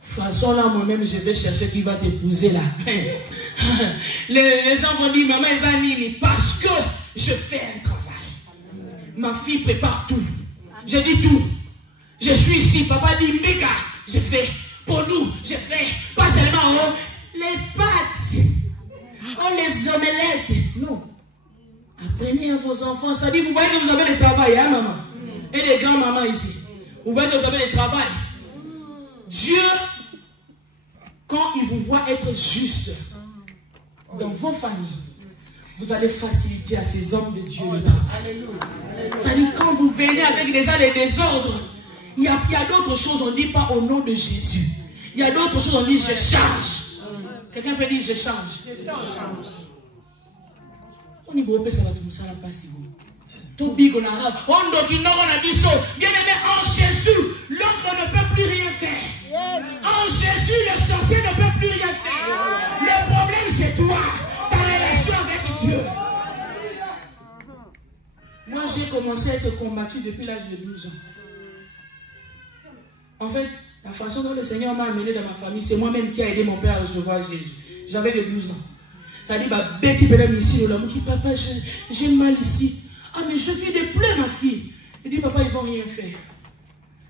façon là moi-même je vais chercher qui va t'épouser là. Les gens vont dire maman Zanini parce que je fais un travail. Ma fille prépare tout. Je dis tout. Je suis ici. Papa dit Mika, je fais. Pour nous, je fais. Pas seulement les pâtes. Les omelettes. Non. Apprenez à vos enfants. Ça dit, vous voyez que vous avez le travail, hein, maman? Et les grands-mamans ici. Vous voyez que vous avez le travail. Dieu, quand il vous voit être juste dans vos familles, vous allez faciliter à ces hommes de Dieu le travail. Ça dit, quand vous venez avec déjà les désordres, il y a d'autres choses, on ne dit pas au nom de Jésus. Il y a d'autres choses, on dit je change. Quelqu'un peut dire je change. On dit bon, ça va tout ça la passe. Tout big en arabe. On dit non, on a dit ça. Bien aimé, en Jésus, l'homme ne peut plus rien faire. En Jésus, le sorcier ne peut plus rien faire. Le problème, c'est toi, ta relation avec Dieu. Moi, j'ai commencé commencé à être combattu depuis l'âge de 12 ans. En fait, la façon dont le Seigneur m'a amené dans ma famille, c'est moi-même qui a aidé mon père à recevoir Jésus. J'avais les 12 ans. Ça dit, bah, Betty, madame, ici, l'homme qui dit, papa, j'ai mal ici. Ah, mais je vis des plaies, ma fille. Il dit, papa, ils ne vont rien faire.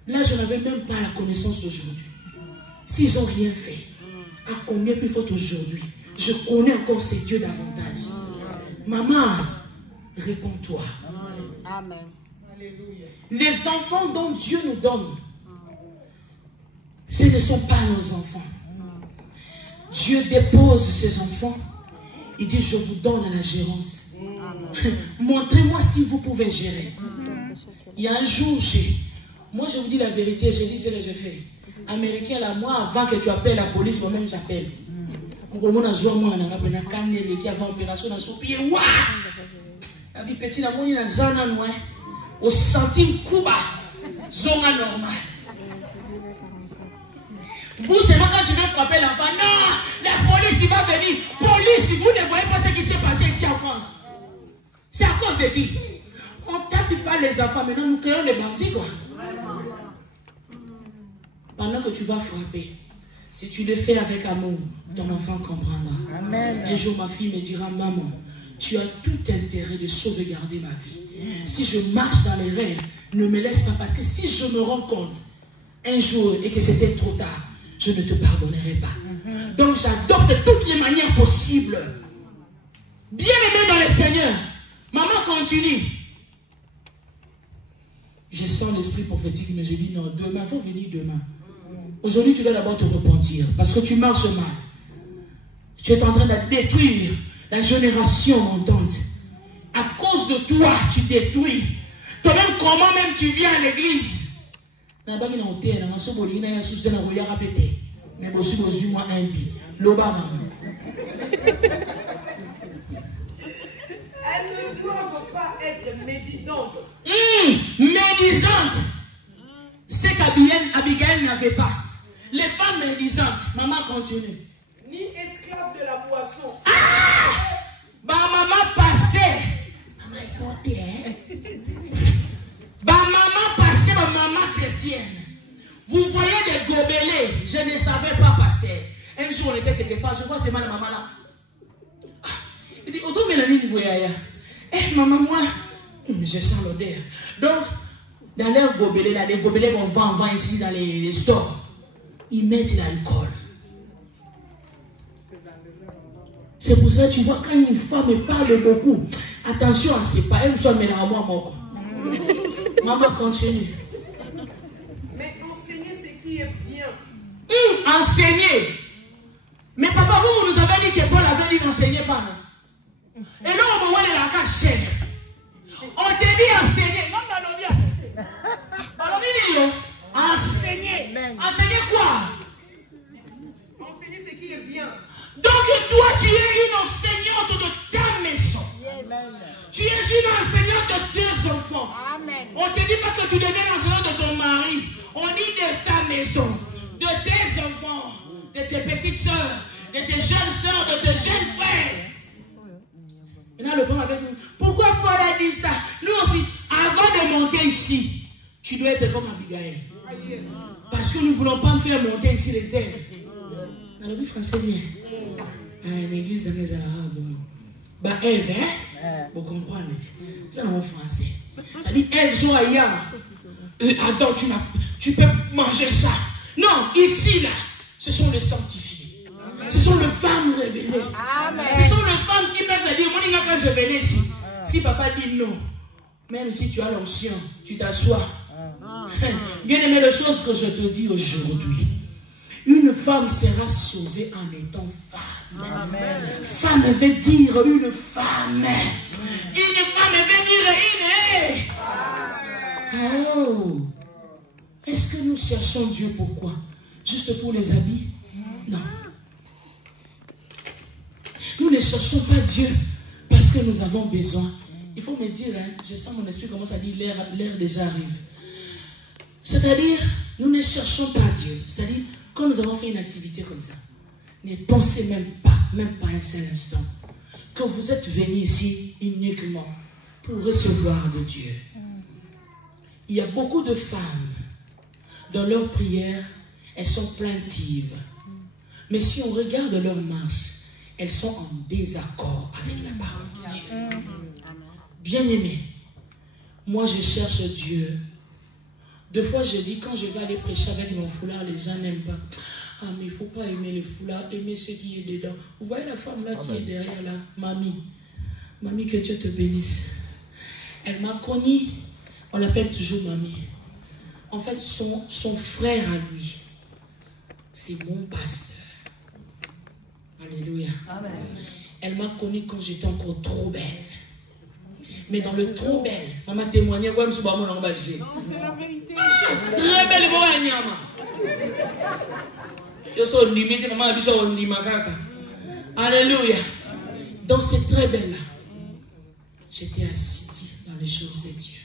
Là, je n'avais même pas la connaissance d'aujourd'hui. S'ils n'ont rien fait, à combien plus fort aujourd'hui? Je connais encore ces dieux davantage. Maman, réponds-toi. Amen. Les enfants dont Dieu nous donne, ce ne sont pas nos enfants. Dieu dépose ses enfants. Il dit, je vous donne la gérance. Montrez-moi si vous pouvez gérer. Il y a un jour, moi je vous dis la vérité, j'ai dit ce que j'ai fait. Américain là, moi avant que tu appelles la police, moi-même j'appelle. Moi on a joué moi on a canné qui avant opération dans son pied. Waouh! Elle dit petit la moni na zana noir. Au centime Cuba, zona normal. Vous seulement quand tu veux frapper l'enfant, non, la police il va venir. Police, vous ne voyez pas ce qui s'est passé ici en France. C'est à cause de qui? On ne tape pas les enfants, maintenant nous créons des bandits quoi. Pendant que tu vas frapper, si tu le fais avec amour, ton enfant comprendra. Amen. Un jour ma fille me dira, maman, tu as tout intérêt de sauvegarder ma vie. Si je marche dans les rêves, ne me laisse pas, parce que si je me rends compte un jour et que c'était trop tard, je ne te pardonnerai pas. Donc j'adopte toutes les manières possibles. Bien aimé dans le Seigneur, maman continue. Je sens l'esprit prophétique, mais je dis non, demain, il faut venir demain. Aujourd'hui, tu dois d'abord te repentir, parce que tu marches mal. Tu es en train de détruire la génération montante. À cause de toi, tu détruis. Toi-même, comment même tu viens à l'église? Elle ne doivent pas être médisantes. Médisantes. C'est qu'Abigail n'avait pas. Les femmes médisantes. Maman continue. Ni esclaves de la boisson. Ah! Bah maman pasteur. Maman est forte, hein? Bah maman pasteur, maman chrétienne. Vous voyez des gobelets. Je ne savais pas pasteur. Un jour on était quelque part. Je vois c'est ma maman là. Il dit, autant Mélanie Niboyaya. Eh maman moi, je sens l'odeur. Donc, dans leurs gobelets, là, les gobelets qu'on vend ici dans les stores, ils mettent l'alcool. C'est pour ça que tu vois, quand une femme parle beaucoup, attention à ses pas, elle soit mélange à moi. Maman continue. Mais enseigner ce qui est bien. Enseigner. Mais papa, vous nous avez dit que Paul avait dit d'enseigner pas, non? Et là, on me voit la cache chère. On te dit enseigner. Non, enseigner. Enseigner quoi? Enseigner ce qui est bien. Donc toi, tu es une enseignante de ta maison. Tu es une enseignante de tes enfants. Amen. On ne te dit pas que tu deviens enseignante de ton mari. On dit de ta maison, de tes enfants, de tes petites soeurs, de tes jeunes soeurs, de tes jeunes frères. Maintenant, le problème avec nous. Pourquoi Paul a dit ça? Nous aussi, avant de monter ici, tu dois être comme Abigail. Parce que nous ne voulons pas faire monter ici les Èves. Dans le français, bien. L'église de mes arabes. Bah, Ève, hein? Vous comprenez? C'est en français. Ça dit, Ève, Joaïa. Attends, tu peux manger ça. Non, ici, là, ce sont les sanctifiés. Ce sont les femmes révélées. Amen. Ce sont les femmes qui peuvent dire, moi, quand je venais ici, si papa dit non, même si tu as l'onction, tu t'assois. Bien aimé, les choses que je te dis aujourd'hui, une femme sera sauvée en étant femme. Amen. Femme veut dire une femme. Une femme veut dire une. Oh. Est-ce que nous cherchons Dieu pourquoi? Juste pour les habits? Non. Nous ne cherchons pas Dieu parce que nous avons besoin. Il faut me dire, hein, je sens mon esprit commence à dire l'air déjà arrive. C'est-à-dire, nous ne cherchons pas Dieu. C'est-à-dire, quand nous avons fait une activité comme ça, ne pensez même pas un seul instant, que vous êtes venus ici uniquement pour recevoir de Dieu. il y a beaucoup de femmes, dans leur prière, elles sont plaintives. Mais si on regarde leur marche, elles sont en désaccord avec la parole de Dieu. Bien-aimés, moi je cherche Dieu. Deux fois je dis, quand je vais aller prêcher avec mon foulard, les gens n'aiment pas. Ah, mais il ne faut pas aimer le foulard, aimer ce qui est dedans. Vous voyez la femme là qui est derrière là, Mamie. Mamie, que Dieu te bénisse. Elle m'a connue, on l'appelle toujours Mamie. En fait, son frère à lui, c'est mon pasteur. Alléluia. Amen. Elle m'a connue quand j'étais encore trop belle. Mais dans le trop belle, maman témoignait, ouais, monsieur Bamon l'embagé. Non, c'est la vérité. Très belle, bon, Nyama. Je suis limité, maman a vu ça au Nimakaka. Alléluia. Dans cette très belle-là, j'étais assidue dans les choses de Dieu.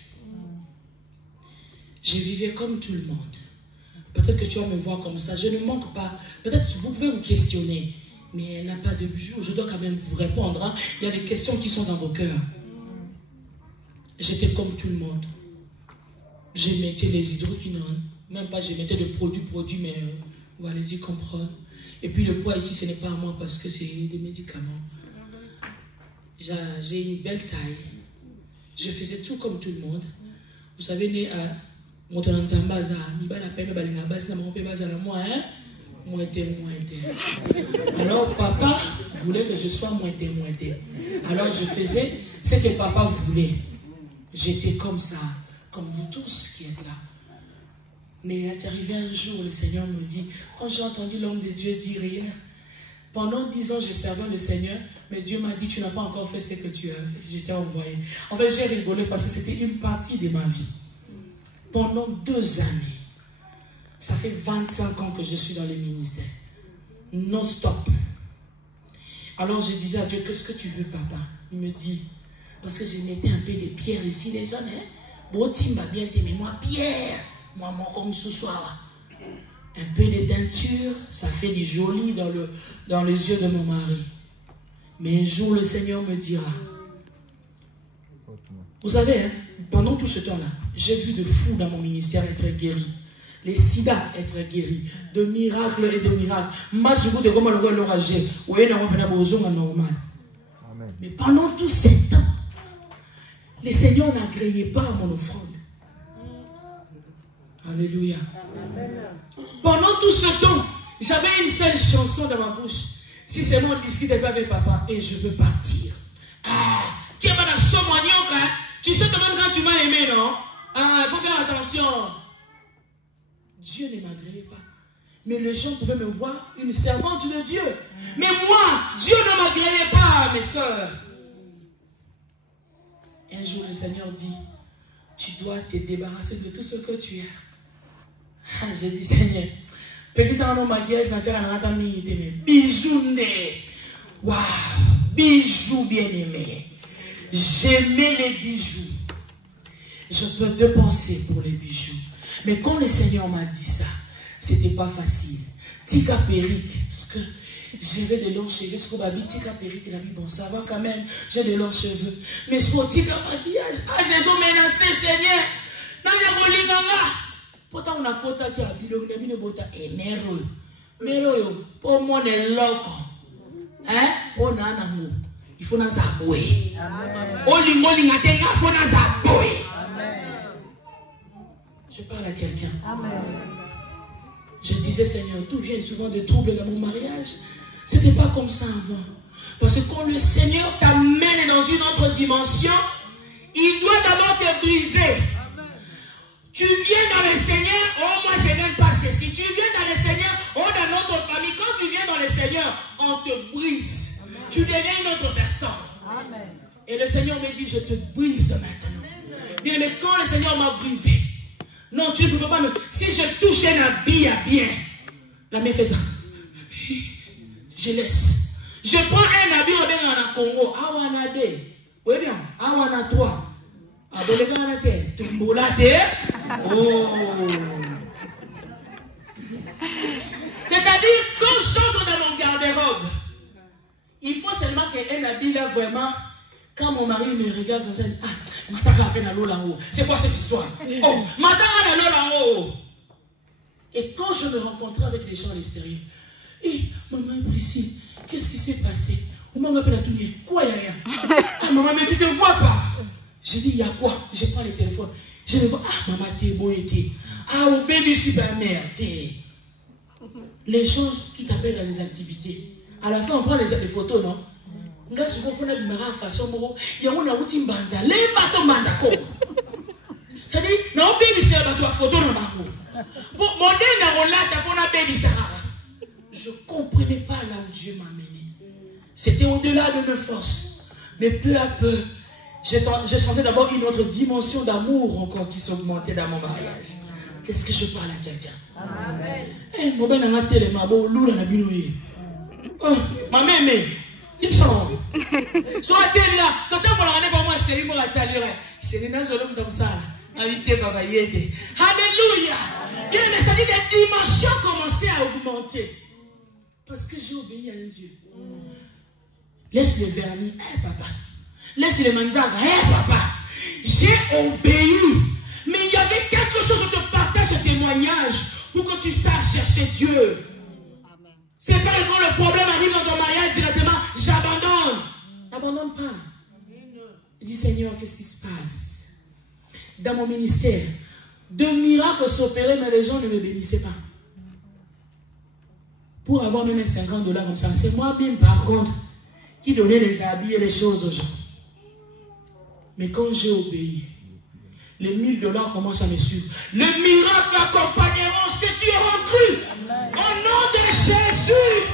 Je vivais comme tout le monde. Peut-être que tu vas me voir comme ça. Je ne manque pas. Peut-être que vous pouvez vous questionner. Mais elle n'a pas de bijoux. Je dois quand même vous répondre. Hein. Il y a des questions qui sont dans vos cœurs. J'étais comme tout le monde. Je mettais les hydroquinones. Même pas, je mettais de produits, mais vous allez-y comprendre. Et puis le poids ici, ce n'est pas à moi parce que c'est des médicaments. J'ai une belle taille. Je faisais tout comme tout le monde. Vous savez, né à Montananzambaza, il va la peine de baser la moi, hein? Moitié. Alors papa voulait que je sois moitié. Alors je faisais ce que papa voulait. J'étais comme ça, comme vous tous qui êtes là. Mais il est arrivé un jour, le Seigneur me dit, quand j'ai entendu l'homme de Dieu dire rien, pendant 10 ans, je servais le Seigneur, mais Dieu m'a dit, tu n'as pas encore fait ce que tu as fait. J'étais envoyé. En fait, j'ai rigolé parce que c'était une partie de ma vie. Pendant 2 années, ça fait 25 ans que je suis dans le ministère. Non-stop. Alors je disais à Dieu, qu'est-ce que tu veux, papa? Il me dit, parce que je mettais un peu de pierre ici, les gens, hein? Bon, Timba bien t'aimer, moi, pierre. Moi, comme ce soir. Un peu de teinture, ça fait du joli dans les yeux de mon mari. Mais un jour, le Seigneur me dira, vous savez, hein, pendant tout ce temps-là, j'ai vu de fous dans mon ministère être guéris. Les sida être guéris. De miracles et de miracles. Mais pendant tout ce temps, le Seigneur n'agréait pas à mon offrande. Alléluia. Pendant tout ce temps, j'avais une seule chanson dans ma bouche. Si c'est moi qui discute avec papa et je veux partir. Ah, qui est dans son manioc, tu sais même quand tu m'as aimé, non? Ah, il faut faire attention. Dieu ne m'agréait pas. Mais les gens pouvaient me voir une servante de Dieu. Mais moi, Dieu ne m'agréait pas, mes soeurs. Un jour, le Seigneur dit, tu dois te débarrasser de tout ce que tu as. Je dis, Seigneur, bijoux, waouh, bijoux bien-aimés. J'aimais les bijoux. Je peux dépenser pour les bijoux. Mais quand le Seigneur m'a dit ça, c'était pas facile. Tika Périque, parce que j'avais de longs cheveux. Ce qu'on m'a dit, Tika Périque, il a dit, bon, ça va quand même, j'ai de longs cheveux. Mais ce qu'on Tika maquillage, ah, Jésus menacé, Seigneur. Non, il y a Bolinganga. Pourtant, on a kota qui a dit, on a mis le bota, et mero. Mero, pour moi, les locaux. Hein? On a un amour. Il faut nous abouer. Je parle à quelqu'un. Je disais, Seigneur, tout vient souvent de troubles dans mon mariage. Ce n'était pas comme ça avant. Parce que quand le Seigneur t'amène dans une autre dimension, il doit d'abord te briser. Tu viens dans le Seigneur, oh moi je n'aime pas ceci. Tu viens dans le Seigneur, oh dans notre famille. Quand tu viens dans le Seigneur, on te brise. Tu deviens une autre personne. Amen. Et le Seigneur me dit, je te brise maintenant. Bien, mais quand le Seigneur m'a brisé, non, tu ne pouvais pas me... Si je touche un habit à bien, la main fait ça. Je laisse. Je prends un habit au dans Congo. Awanade. Oui bien. Awana 3. Aboleganate. Tumbolate. Oh. C'est-à-dire, quand j'entre dans mon garde-robe, il faut seulement qu'un habit là vraiment, quand mon mari me regarde comme ça, il dit, ah, C'est quoi cette histoire? Oh, et quand je me rencontrais avec les gens à l'extérieur, maman Brici, qu'est-ce qui s'est passé? Quoi, yaya? Maman, mais tu ne te vois pas. Je dis, il y a quoi? Je prends le téléphone. Je le vois, maman, t'es beau et t'es. Au béni, ma mère, t'es. Les gens qui t'appellent dans les activités, à la fin, on prend les photos, non? C'est-à-dire, je ne comprenais pas là où Dieu m'a mené. C'était au-delà de mes forces. Mais peu à peu, je sentais d'abord une autre dimension d'amour encore qui s'augmentait dans mon mariage. Qu'est-ce que je parle à quelqu'un? Amen. Alléluia. C'est-à-dire que les dimensions commençaient à augmenter. Parce que j'ai obéi à un Dieu. Laisse le vernis. Papa. Laisse le manzara. Papa. J'ai obéi. Mais il y avait quelque chose, je te partage ce témoignage pour que tu saches chercher Dieu. C'est pas quand le problème arrive dans ton mariage directement, j'abandonne. N'abandonne pas. Dis Seigneur, qu'est-ce qui se passe? Dans mon ministère, de miracles s'opéraient, mais les gens ne me bénissaient pas. Pour avoir même $50 comme ça, c'est moi-même par contre qui donnais les habits et les choses aux gens. Mais quand j'ai obéi, les $1000 commencent à me suivre. Les miracles accompagneront ceux qui auront cru. Au nom de Jésus.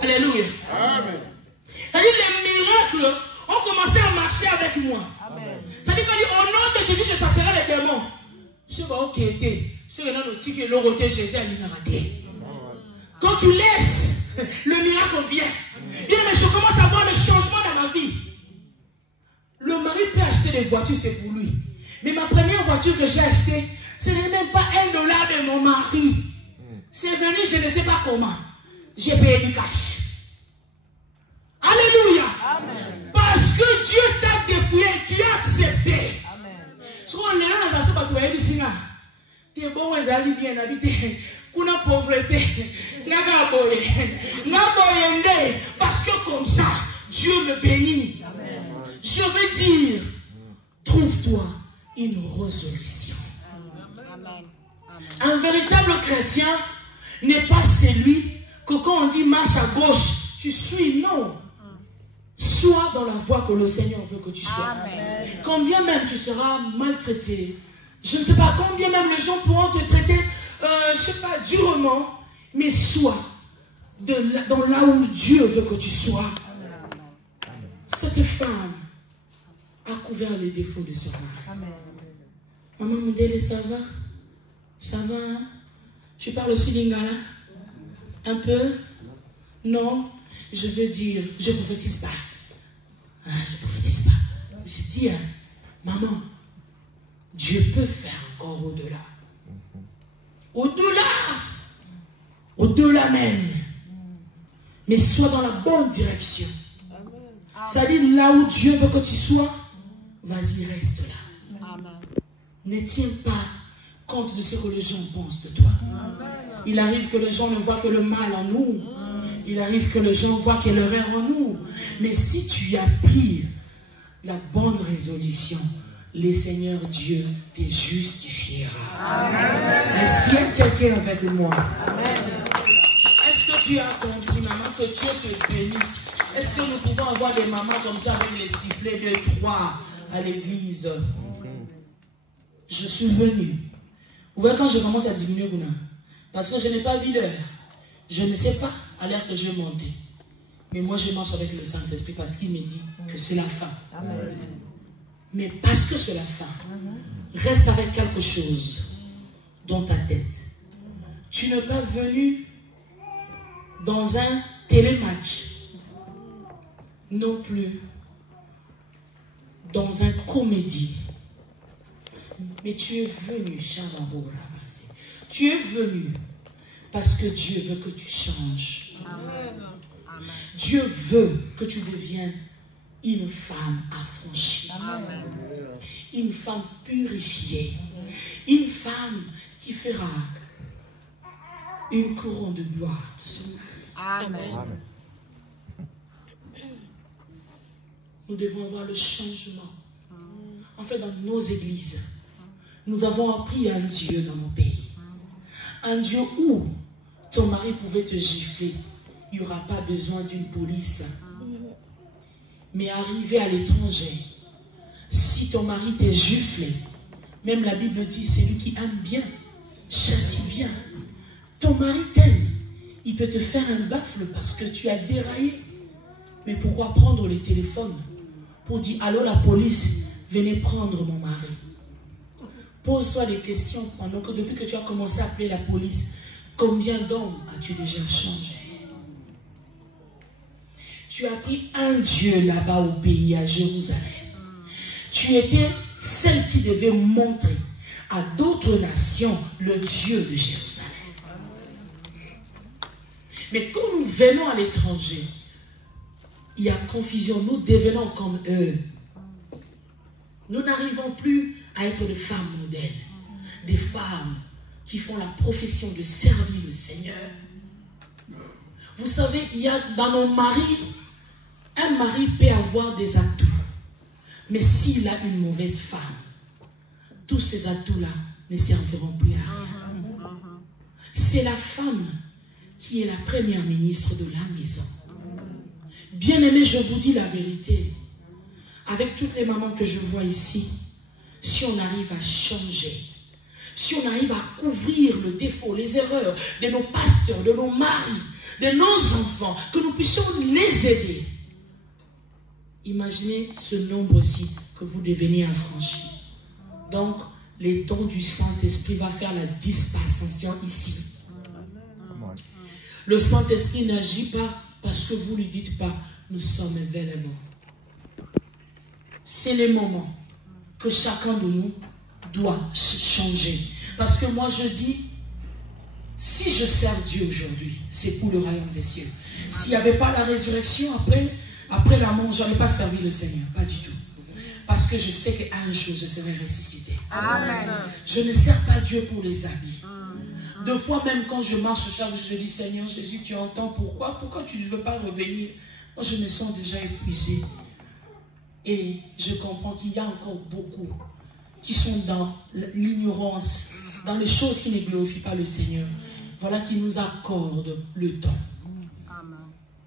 Alléluia. Amen. C'est-à-dire les miracles ont commencé à marcher avec moi. C'est-à-dire qu'au nom de Jésus, je chasserai les démons. Je sais pas où qui était. C'est le nom de Tique et l'Oroté Jésus à l'ignorité. Quand tu laisses, le miracle vient. Bien, mais je commence à voir le changement dans ma vie. Le mari peut acheter des voitures, c'est pour lui. Mais ma première voiture que j'ai achetée, ce n'est même pas $1 de mon mari. C'est venu, je ne sais pas comment. J'ai payé du cash. Alléluia. Amen. Parce que Dieu t'a dépouillé, tu as accepté. Si on est là, tu es bon, tu es bien habité. Kuna pauvreté, parce que comme ça, Dieu me bénit. Amen. Je veux dire, trouve-toi une résolution. Amen. Un véritable chrétien n'est pas celui que quand on dit marche à gauche, tu suis, non. Sois dans la voie que le Seigneur veut que tu sois. Amen. Combien même tu seras maltraité, je ne sais pas, combien même les gens pourront te traiter, je ne sais pas, durement, mais sois dans là où Dieu veut que tu sois. Amen. Cette femme a couvert les défauts de son mari. Maman Moudele, ça va? Ça va? Hein? Tu parles aussi lingala? Un peu? Non? Je veux dire, je ne prophétise pas. Je ne prophétise pas. Je dis, maman, Dieu peut faire encore au-delà. Au-delà. Au-delà même. Mais sois dans la bonne direction. C'est-à-dire là où Dieu veut que tu sois, vas-y, reste là. Amen. Ne tiens pas compte de ce que les gens pensent de toi. Amen. Il arrive que les gens ne voient que le mal en nous. Il arrive que les gens voient qu'il y a l'erreur en nous. Mais si tu as pris la bonne résolution, le Seigneur Dieu te justifiera. Est-ce qu'il y a quelqu'un avec moi? Est-ce que tu as compris, maman, que Dieu te bénisse? Est-ce que nous pouvons avoir des mamans comme ça avec les sifflets de 3 à l'église? Je suis venu. Vous voyez quand je commence à diminuer, parce que je n'ai pas vu l'heure. Je ne sais pas à l'heure que je vais monter. Mais moi, je marche avec le Saint-Esprit parce qu'il me dit que c'est la fin. Amen. Mais parce que c'est la fin, reste avec quelque chose dans ta tête. Tu n'es pas venu dans un télématch, non plus dans un comédie. Mais tu es venu, tu es venu parce que Dieu veut que tu changes. Amen. Dieu veut que tu deviennes une femme affranchie. Amen. Une femme purifiée. Une femme qui fera une couronne de gloire de son mari. Amen. Amen. Nous devons avoir le changement. En fait, dans nos églises, nous avons appris un Dieu dans nos pays. Un Dieu où ton mari pouvait te gifler. Il n'y aura pas besoin d'une police. Mais arrivé à l'étranger, si ton mari t'est giflé, même la Bible dit, c'est lui qui aime bien, châtie bien. Ton mari t'aime. Il peut te faire un baffle parce que tu as déraillé. Mais pourquoi prendre le téléphone pour dire, allô la police, venez prendre mon mari. Pose-toi des questions pendant que depuis que tu as commencé à appeler la police, combien d'hommes as-tu déjà changé? Tu as pris un Dieu là-bas au pays, à Jérusalem. Tu étais celle qui devait montrer à d'autres nations le Dieu de Jérusalem. Mais quand nous venons à l'étranger, il y a confusion. Nous devenons comme eux. Nous n'arrivons plus à être des femmes modèles. Des femmes qui font la profession de servir le Seigneur. Vous savez, il y a dans nos maris, un mari peut avoir des atouts. Mais s'il a une mauvaise femme, tous ces atouts-là ne serviront plus à rien. C'est la femme qui est la première ministre de la maison. Bien-aimés, je vous dis la vérité. Avec toutes les mamans que je vois ici, si on arrive à changer, si on arrive à couvrir le défaut, les erreurs de nos pasteurs, de nos maris, de nos enfants, que nous puissions les aider. Imaginez ce nombre-ci que vous devenez affranchis. Donc, les dons du Saint-Esprit va faire la dispensation ici. Le Saint-Esprit n'agit pas parce que vous ne lui dites pas, nous sommes événements. C'est le moment que chacun de nous doit changer. Parce que moi je dis, si je sers Dieu aujourd'hui, c'est pour le royaume des cieux. S'il n'y avait pas la résurrection, après la mort, je n'aurais pas servi le Seigneur. Pas du tout. Parce que je sais qu'à un jour, je serai ressuscité. Amen. Je ne sers pas Dieu pour les habits. Deux fois même quand je marche chaque jour, je dis, Seigneur Jésus, tu entends pourquoi? Pourquoi tu ne veux pas revenir? Moi, je me sens déjà épuisé. Et je comprends qu'il y a encore beaucoup qui sont dans l'ignorance, dans les choses qui ne glorifient pas le Seigneur. Voilà qui nous accorde le temps. Amen.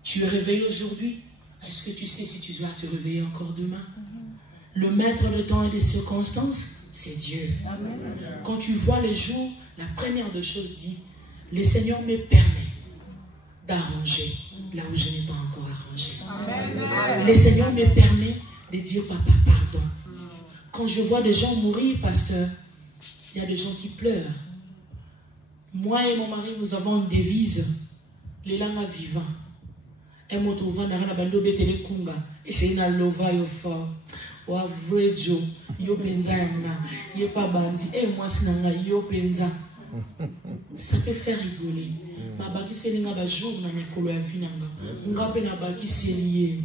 Tu es réveillé aujourd'hui? Est-ce que tu sais si tu vas te réveiller encore demain? Le maître de temps et des circonstances, c'est Dieu. Amen. Quand tu vois les jours, la première des choses dit, le Seigneur me permet d'arranger là où je n'ai pas encore arrangé. Amen. Le Seigneur me permet de dire, papa, pardon. Quand je vois des gens mourir, parce qu'il y a des gens qui pleurent. Moi et mon mari, nous avons une devise, les langues vivants. Et moi, je trouve dans la bande de Telekunga, et c'est une lova yo fort. Wa vrejo yo penza yamna, yo pas bandi. Et moi, c'est nanga yo penza. Ça peut faire rigoler. Ma baki c'est n'inga ba jour na mikolo ya finanga. Nga pe na baki c'est lié.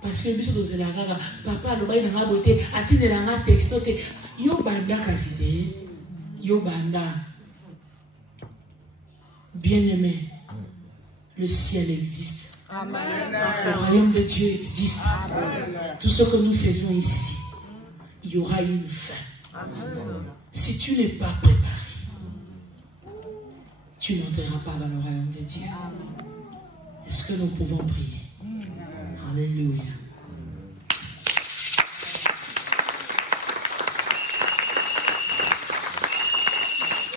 Parce que biso dozela rara papa lo bayi na boté atine la nga texto te yo banda kasite yo banda. Bien-aimé, le ciel existe. Amen. Le royaume de Dieu existe. Amen. Tout ce que nous faisons ici, il y aura une fin. Amen. Si tu n'es pas préparé, tu n'entreras pas dans le royaume de Dieu. Est-ce que nous pouvons prier? Alléluia.